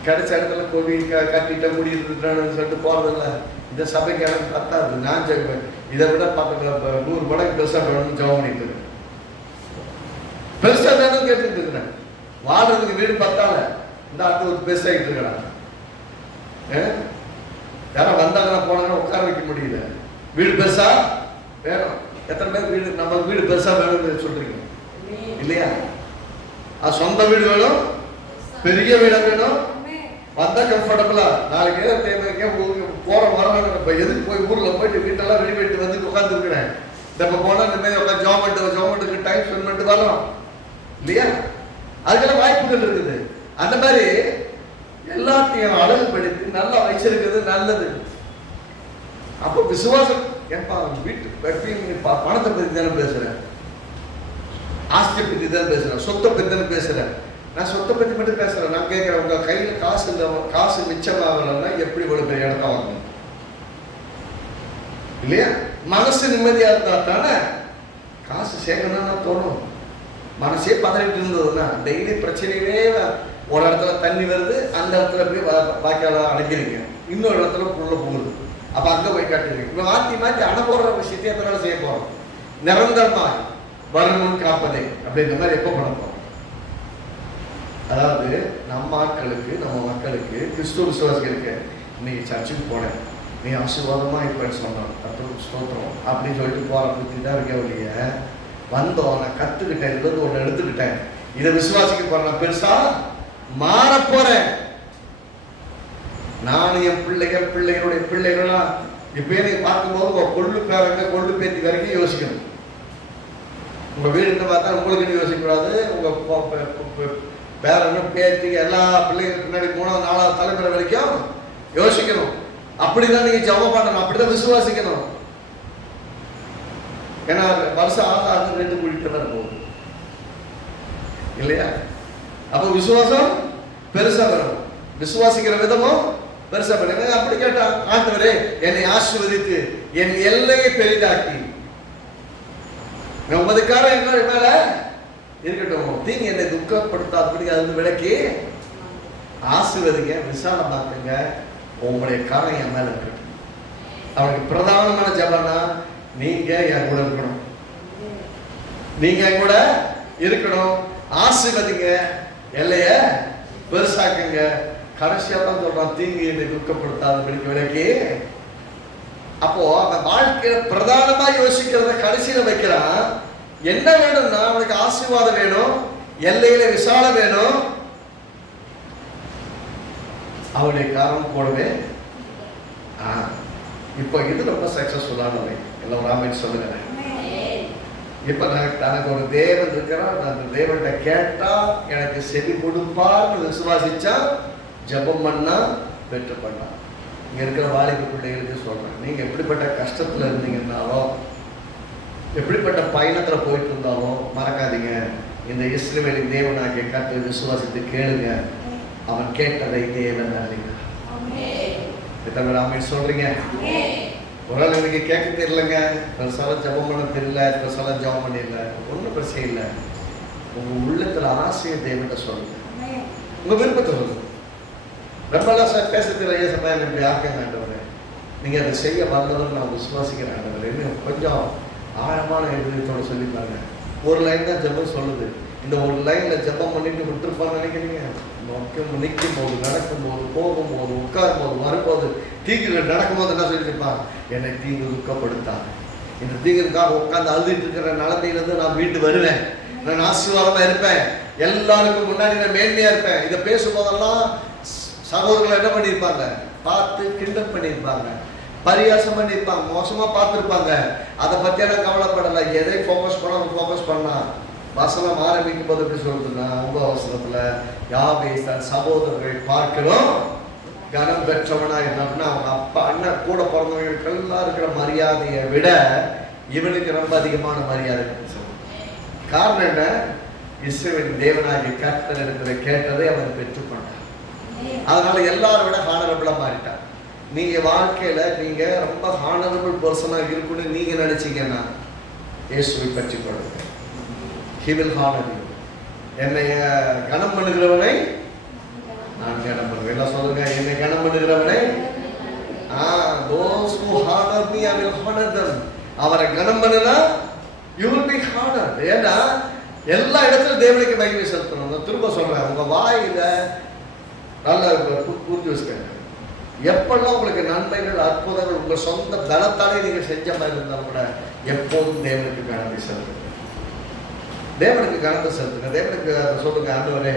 கிடைச்ச இடத்துல கோவில் கட்டிட்ட முடியுதுன்னு சொல்லிட்டு போறதில்ல. இந்த சபைக்கு எனக்கு பத்தாது, நான் ஜெபம் இதை விட 100 மடங்கு பெருசா வேணும்னு ஜெபம் பண்ணிட்டு இருக்கேன். பெருசா தானும் கேட்டுட்டு இருக்கிறேன். வாழ்றதுக்கு வீடு பத்தால, இந்த அடுத்து ஒரு பெருசாகிட்டு இருக்கிறாங்க. யாரும் வந்தாங்கன்னா போனாங்கன்னா உட்கார வைக்க முடியல. வீடு பெருசா வேணும். எத்தனை பேர் வீடு நம்ம வீடு பெருசா வேணும்னு சொல்றீங்க இல்லையா? அது சொந்த வீடு வேணும், பெரிய வீடா வேணும், வந்தா கம்ஃபர்டபுளா. நாளைக்கு போற வரணும். இப்ப எதுக்கு போய் ஊர்ல போயிட்டு வீட்டெல்லாம் ரெடி பண்ணிட்டு வந்து உட்கார்ந்து இருக்கிறேன். இப்ப போனா நிம்மதி உட்காந்து ஜாமெண்ட்டுக்கு டைம் ஸ்பெண்ட் பண்ணிட்டு வரலாம் இல்லையா? அதுக்கெல்லாம் வாய்ப்புகள் இருக்குது. அந்த மாதிரி எல்லாத்தையும் அழகுபடுத்தி நல்லா வச்சிருக்கிறது நல்லது. அப்போ விசுவாசம். ஏன்பா வீட்டு பணத்தை பத்தி தானே பேசுறேன், ஆஸ்தியை பத்தி தான் பேசுறேன், சொத்தை பத்தி தானே பேசுறேன். நான் சொத்தை பத்தி மட்டும் பேசுறேன். நான் கேட்கிறேன், உங்க கையில காசு இல்லை, காசு மிச்சமாகலன்னா எப்படி ஒரு பெரிய இடத்த வாங்கணும் இல்லையா? மனசு நிம்மதியா இருந்தா தானே காசு சேர்க்கணும்னு தோணும். மனசே பதறிட்டு இருந்ததுன்னா டெய்லி பிரச்சனையே. ஒரு இடத்துல தண்ணி வருது, அந்த இடத்துல போய் வாய்க்கால அடைக்கிறீங்க, இன்னொரு இடத்துல உள்ள போகுது, அப்ப அங்க போய் காட்டுறீங்க. இப்ப மாத்தி மாத்தி அனுபவ விஷயத்தை எத்தனை செய்ய போறோம்? நிரந்தரமா வரணும்னு காப்பதே அப்படின்ற மாதிரி எப்ப பண்ண போறோம்? அதாவது நம்ம ஆட்களுக்கு, நம்ம மக்களுக்கு, கிறிஸ்துவ விசுவாசிகளுக்கு, இன்னைக்கு சர்ச்சுக்கு போனேன், நீ ஆசீர்வாதமா இருப்பேன்னு சொன்னான், கர்த்தருக்கு ஸ்தோத்திரம் அப்படின்னு சொல்லிட்டு போற புத்தி தான் இருக்க வழிய வந்தோம். நான் கத்துக்கிட்டேன், இதுல இருந்து ஒண்ணு எடுத்துக்கிட்டேன், இதை விசுவாசிக்க போறேன், பெருசா மாற போறேன். நான் என் பிள்ளைகளுடைய பிள்ளைகளா இப்ப நீங்க பார்க்கும்போது கொள்ளு பேரங்க கொள்ளு பேத்தி வரைக்கும் யோசிக்கணும். உங்க வீடு பார்த்தா உங்களுக்கு யோசிக்க கூடாது. உங்க பேரனும் பேத்தி எல்லா பிள்ளைங்க பின்னாடி 3வது 4வது தலைமுறை வரைக்கும் யோசிக்கணும். அப்படிதான் நீங்க ஜெபம் பண்ணணும், அப்படிதான் விசுவாசிக்கணும். ஏன்னா வருஷம் ஆக 2 கூட்டிட்டு தான் போகுது இல்லையா? அப்ப விசுவாசம் பெருசா வரும், விசுவாசிக்கிற விதமும் பெருசா பண்ணுங்க. அப்படி கேட்டா, ஆண்டவரே என்னை ஆசீர்வதித்து என் எல்லையை பெரிதாக்கி உமது கரம் என் மேல இருக்கட்டும், தீங்கு என்னை துக்கப்படுத்தாதபடி அது விளக்கி ஆசீர்வதிங்க, விசாலமாக்குங்க, உங்களுடைய கரம் என் மேல இருக்கட்டும். அவனுக்கு பிரதானமான ஜபம்னா நீங்க என் கூட இருக்கணும், நீங்க என் கூட இருக்கணும், ஆசீர்வதிங்க, எல்லைய பெருசாக்குங்க. கடைசியா தான் சொல்றான், தீங்கு என்னை துக்கப்படுத்தாதபடிக்கு விளக்கி. அப்போ அந்த வாழ்க்கையில பிரதானமா யோசிக்கிறத கடைசியில வைக்கிறான். என்ன வேணும்னா அவனுக்கு ஆசீர்வாதம் வேணும், எல்லையில விசாலம் வேணும், அவனுடைய காரணம் கூடவே. இப்போ இது ரொம்ப சக்சஸ்ஃபுல்லானவை. எல்லாம் ராமன் சொல்லுங்க. இப்ப தனக்கு ஒரு தேவன் இருக்கிறான், அந்த தேவன்கிட்ட கேட்டா எனக்கு செவி கொடுப்பார்னு விசுவாசிச்சா, ஜபம் பண்ணா பெற்று பண்ணா. இங்க இருக்கிற வாலிப பிள்ளைகளுக்கு சொல்றேன், நீங்க எப்படிப்பட்ட கஷ்டத்துல இருந்தீங்கன்னாலோ, எப்படிப்பட்ட பயணத்துல போயிட்டு இருந்தாலும் மறக்காதீங்க, இந்த இஸ்ரவேலின் தேவனாகிய கர்த்தரை விசுவாசித்து கேளுங்க, அவன் கேட்டதை தேவன் அறிந்தார். எத்தனை ஆமென் சொல்றீங்க? ஒரு எனக்கு கேட்க தெரியலங்க, பெருசால ஜபம் பண்ண தெரியல, பெருசால ஜபம் பண்ணிடல, ஒன்றும் பிரச்சனை இல்லை. உங்க உள்ளத்துல ஆசையை தேவன்கிட்ட சொல்லுங்க, உங்க விருப்பத்தை சொல்லுங்க. ரொம்பலாம் சார் பேச தெரியல, ஏசப்பா இப்படி ஆக்கங்க ஆண்டவரே, நீங்க அதை செய்ய வந்தவர் நான் விசுவாசிக்கிறேன் ஆண்டவரே, இன்னும் கொஞ்சம் ஆழமான எழுதியத்தோட சொல்லிப்பாங்க. ஒரு லைன் தான் ஜபம் சொல்லுது, இந்த ஒரு லைன்ல ஜபம் பண்ணிட்டு விட்டுருப்பான்னு நினைக்கிறீங்க? நிற்கும் போது, நடக்கும்போது, போகும்போது, உட்காரும் போது, வரும்போது, தீங்குகள் நடக்கும்போது என்ன சொல்லியிருப்பான், என்னை தீங்கு துக்கப்படுத்தாங்க. இந்த தீங்குக்காக உட்கார்ந்து அழுதுட்டு இருக்கிற நிலைமையிலிருந்து நான் வீட்டு வருவேன், நான் ஆசீர்வாதமா இருப்பேன், எல்லாருக்கும் முன்னாடி நான் மேன்மையா இருப்பேன். இதை பேசும்போதெல்லாம் சகோதரர்கள் என்ன பண்ணியிருப்பாங்க, பார்த்து கிண்டல் பண்ணியிருப்பாங்க, பரியாசம் பண்ணியிருப்பாங்க, மோசமா பார்த்துருப்பாங்க. அதை பற்றியான கவலைப்படலை. எதை ஃபோக்கஸ் பண்ண அவங்க ஃபோக்கஸ் பண்ணா. வசனம் ஆரம்பிக்கும் போது எப்படி சொல்றதுன்னா, உங்க வசனத்துல யாபேஸ் தன் சகோதரர்களை பார்க்கிறோம் கனம் பெற்றவனா இருந்தான்னா, அவங்க அப்பா அண்ணன் கூட பிறந்தவர்களுக்கெல்லாம் இருக்கிற மரியாதையை விட இவனுக்கு ரொம்ப அதிகமான மரியாதை சொல்லுவாங்க. காரணம் என்ன? இஸ்ரவேலின் தேவனாகிய கர்த்தர் இருக்கிற கேட்டதை அவன் பெற்றுக்கொண்டான். அதனால எல்லாரும் விட ஹானரபிளா மாறிட்டான். நீங்க வாழ்க்கையில நீங்க ரொம்ப ஹானரபிள் பர்சனா இருக்குன்னு நீங்க நினைச்சீங்கன்னா, இயேசுவை பற்றி கொள்ளுங்க. He will honor you. என்னை கனம் பண்ணுகிறவனை நான் கனம் பண்ணுவேன். எல்லாம் சொல்லுங்க, என்னை கனம் பண்ணுகிறவனை those who honor me I will honor them. அவரை கனம் பண்ணுனா you will be honored. ஏன்னா எல்லா இடத்துல தேவனுக்கு மகிமை செலுத்தணும். நான் திரும்ப சொல்றேன், உங்க வாயில நல்லா புரிஞ்சு வச்சுக்கோங்க. எப்பெல்லாம் உங்களுக்கு நன்மைகள் அற்புதங்கள் உங்க சொந்த பலத்தாலே நீங்க செஞ்ச மாதிரி இருந்தாலும் கூட எப்போதும் தேவனுக்கு கனத்தை செலுத்துங்க, தேவனுக்கு கனத்தை செலுத்துங்க. தேவனுக்கு சொல்லுங்க, ஆண்டவரே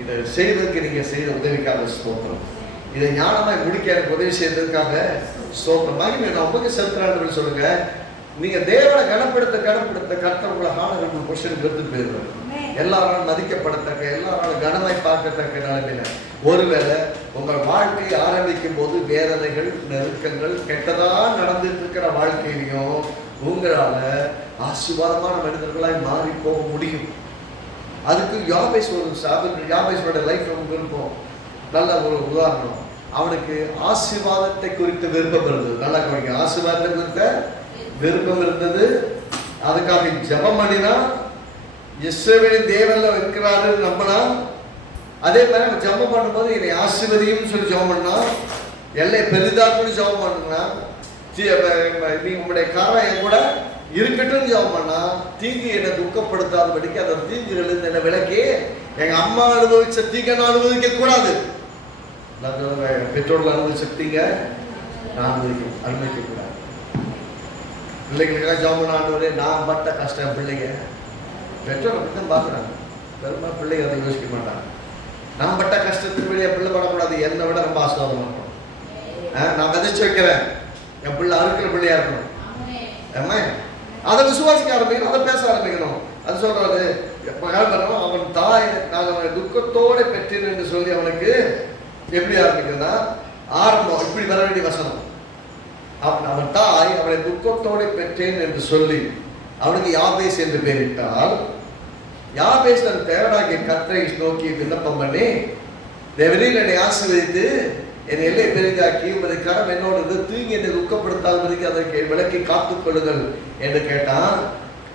இதை செய்வதற்கு நீங்க செய்த உதவிக்காக ஸ்தோத்திரம், இதை ஞானமாய் முடிக்க எனக்கு உதவி செய்ததுக்காக ஸ்தோத்திரம், மகிமை நான் உங்களுக்கு செலுத்துறான்னு சொல்லுங்க. நீங்க தேவனை கனப்படுத்த கர்த்தர் உங்களை ஹானரபிள் பொசிஷனுக்கு எடுத்துட்டு போயிருவாரு. எல்லாராலும் மதிக்கப்படத்தக்க, எல்லாராலும் கனமாய் பார்க்கத்தக்க நிலைமையில. ஒருவேளை உங்கள் வாழ்க்கையை ஆரம்பிக்கும் போது வேதனைகள், நெருக்கங்கள், கெட்டதா நடந்துட்டு இருக்கிற வாழ்க்கையிலையும் உங்களால ஆசீர்வாதமான மனிதர்களாய் மாறி போக முடியும். அதுக்கு யாபேஸோட லைஃப் நமக்கு விருப்பம். நல்ல ஒரு உதாரணம், அவனுக்கு ஆசீர்வாதத்தை குறித்த விருப்பம் இருந்தது. நல்லா கவனிங்க, ஆசீர்வாதத்தை குறித்த விருப்பம் இருந்தது. அதுக்காக ஜெபம் பண்ணினா, இஸ்ரவேலின் தேவன்ல இருக்கிறாரு நம்பினா. அதே மாதிரி நம்ம ஜெபம் பண்ணும்போது என்னை ஆசீர்வதியும் சொல்லி ஜெபம் பண்ணா, எல்லை பெரிதாக்குன்னு ஜெபம் பண்ணுனா, நீ உங்களுடைய காரம் என் கூட இருக்கட்டும் ஜெபம் பண்ணா, தீங்கு என்னை துக்கப்படுத்தாதபடிக்கு அந்த தீங்குகள் என்னை விலக்கி எங்க அம்மா அனுபவிச்ச தீங்க நான் அனுபவிக்க கூடாது. பெற்றோர்கள் அனுபவிச்ச தீங்க நான் அனுபவிக்க கூடாது. பிள்ளைகளுக்காக ஜெபம் பண்ண, ஆண்டவரே நான் பட்ட கஷ்டம் பிள்ளைங்க. பெற்றோர் அப்படித்தான் பார்க்குறாங்க, பெரும்பாலும் பிள்ளைங்க அதை யோசிக்க மாட்டாங்க. நான் பட்ட கஷ்டத்துக்கு வெளியே பிள்ளை படக்கூடாது, என்னை விட ரொம்ப ஆசீர்வாதம் இருக்கணும். நான் விதைச்சு வைக்கிறேன், என் பிள்ளை அறுக்கிற பிள்ளையா இருக்கணும். அதை விசுவாசிக்க ஆரம்பிக்கணும், அதை பேச ஆரம்பிக்கணும். அது சொல்றாரு, அவன் தாய் நான் அவனை துக்கத்தோடு பெற்றேன் என்று சொல்லி அவனுக்கு எப்படி ஆரம்பிக்கிறதுனா, ஆரம்பம் இப்படி வர வேண்டிய வசனம். அவன் தாய் அவனை துக்கத்தோடு பெற்றேன் என்று சொல்லி அவனுக்கு யாபேஸ் என்று பெயரிட்டால், யாபேஸ் தன் தேவனாகிய கர்த்தரை நோக்கி விண்ணப்பம் பண்ணி, தேவரீர் என்னை ஆசீர்வதித்து என் எல்லை பெரிதாக்கி உமது கரம் என்னோடு தூங்கி என்னை துக்கப்படுத்தாதபடிக்கு அதற்கு விலக்கி காத்துக் கொள்ளுங்கள் என்று கேட்டான்.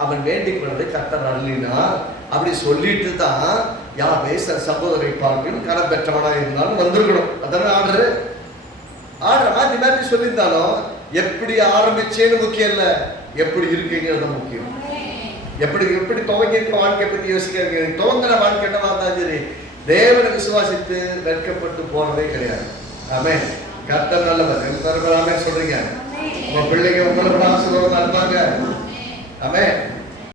அவன் வேண்டிக் கொண்டதை கர்த்தர் அருளினார். அப்படி சொல்லிட்டு தான் யாபேஸ் தன் சகோதரை பார்க்கணும் கரம் பெற்றவனாக இருந்தாலும் வந்திருக்கணும். அதான ஆர்டர் மாற்றி மாற்றி சொல்லியிருந்தாலும் எப்படி ஆரம்பிச்சேன்னு முக்கியம் இல்லை, எப்படி இருக்கீங்கிறது முக்கியம். எப்படி துவங்கி இருக்க வாழ்க்கை பத்தி யோசிக்க, துவங்கின வாழ்க்கை என்னவா இருந்தாலும் சரி, தேவனை விசுவாசித்து வெட்கப்பட்டு போறதே கிடையாது. ஆமென். கர்த்தர் நல்லவர். எல்லாரும் ஆமென் சொல்றீங்க. உங்க பிள்ளைங்க உங்களுக்கு ஆசீர்வாதமா இருப்பாங்க. ஆமென்.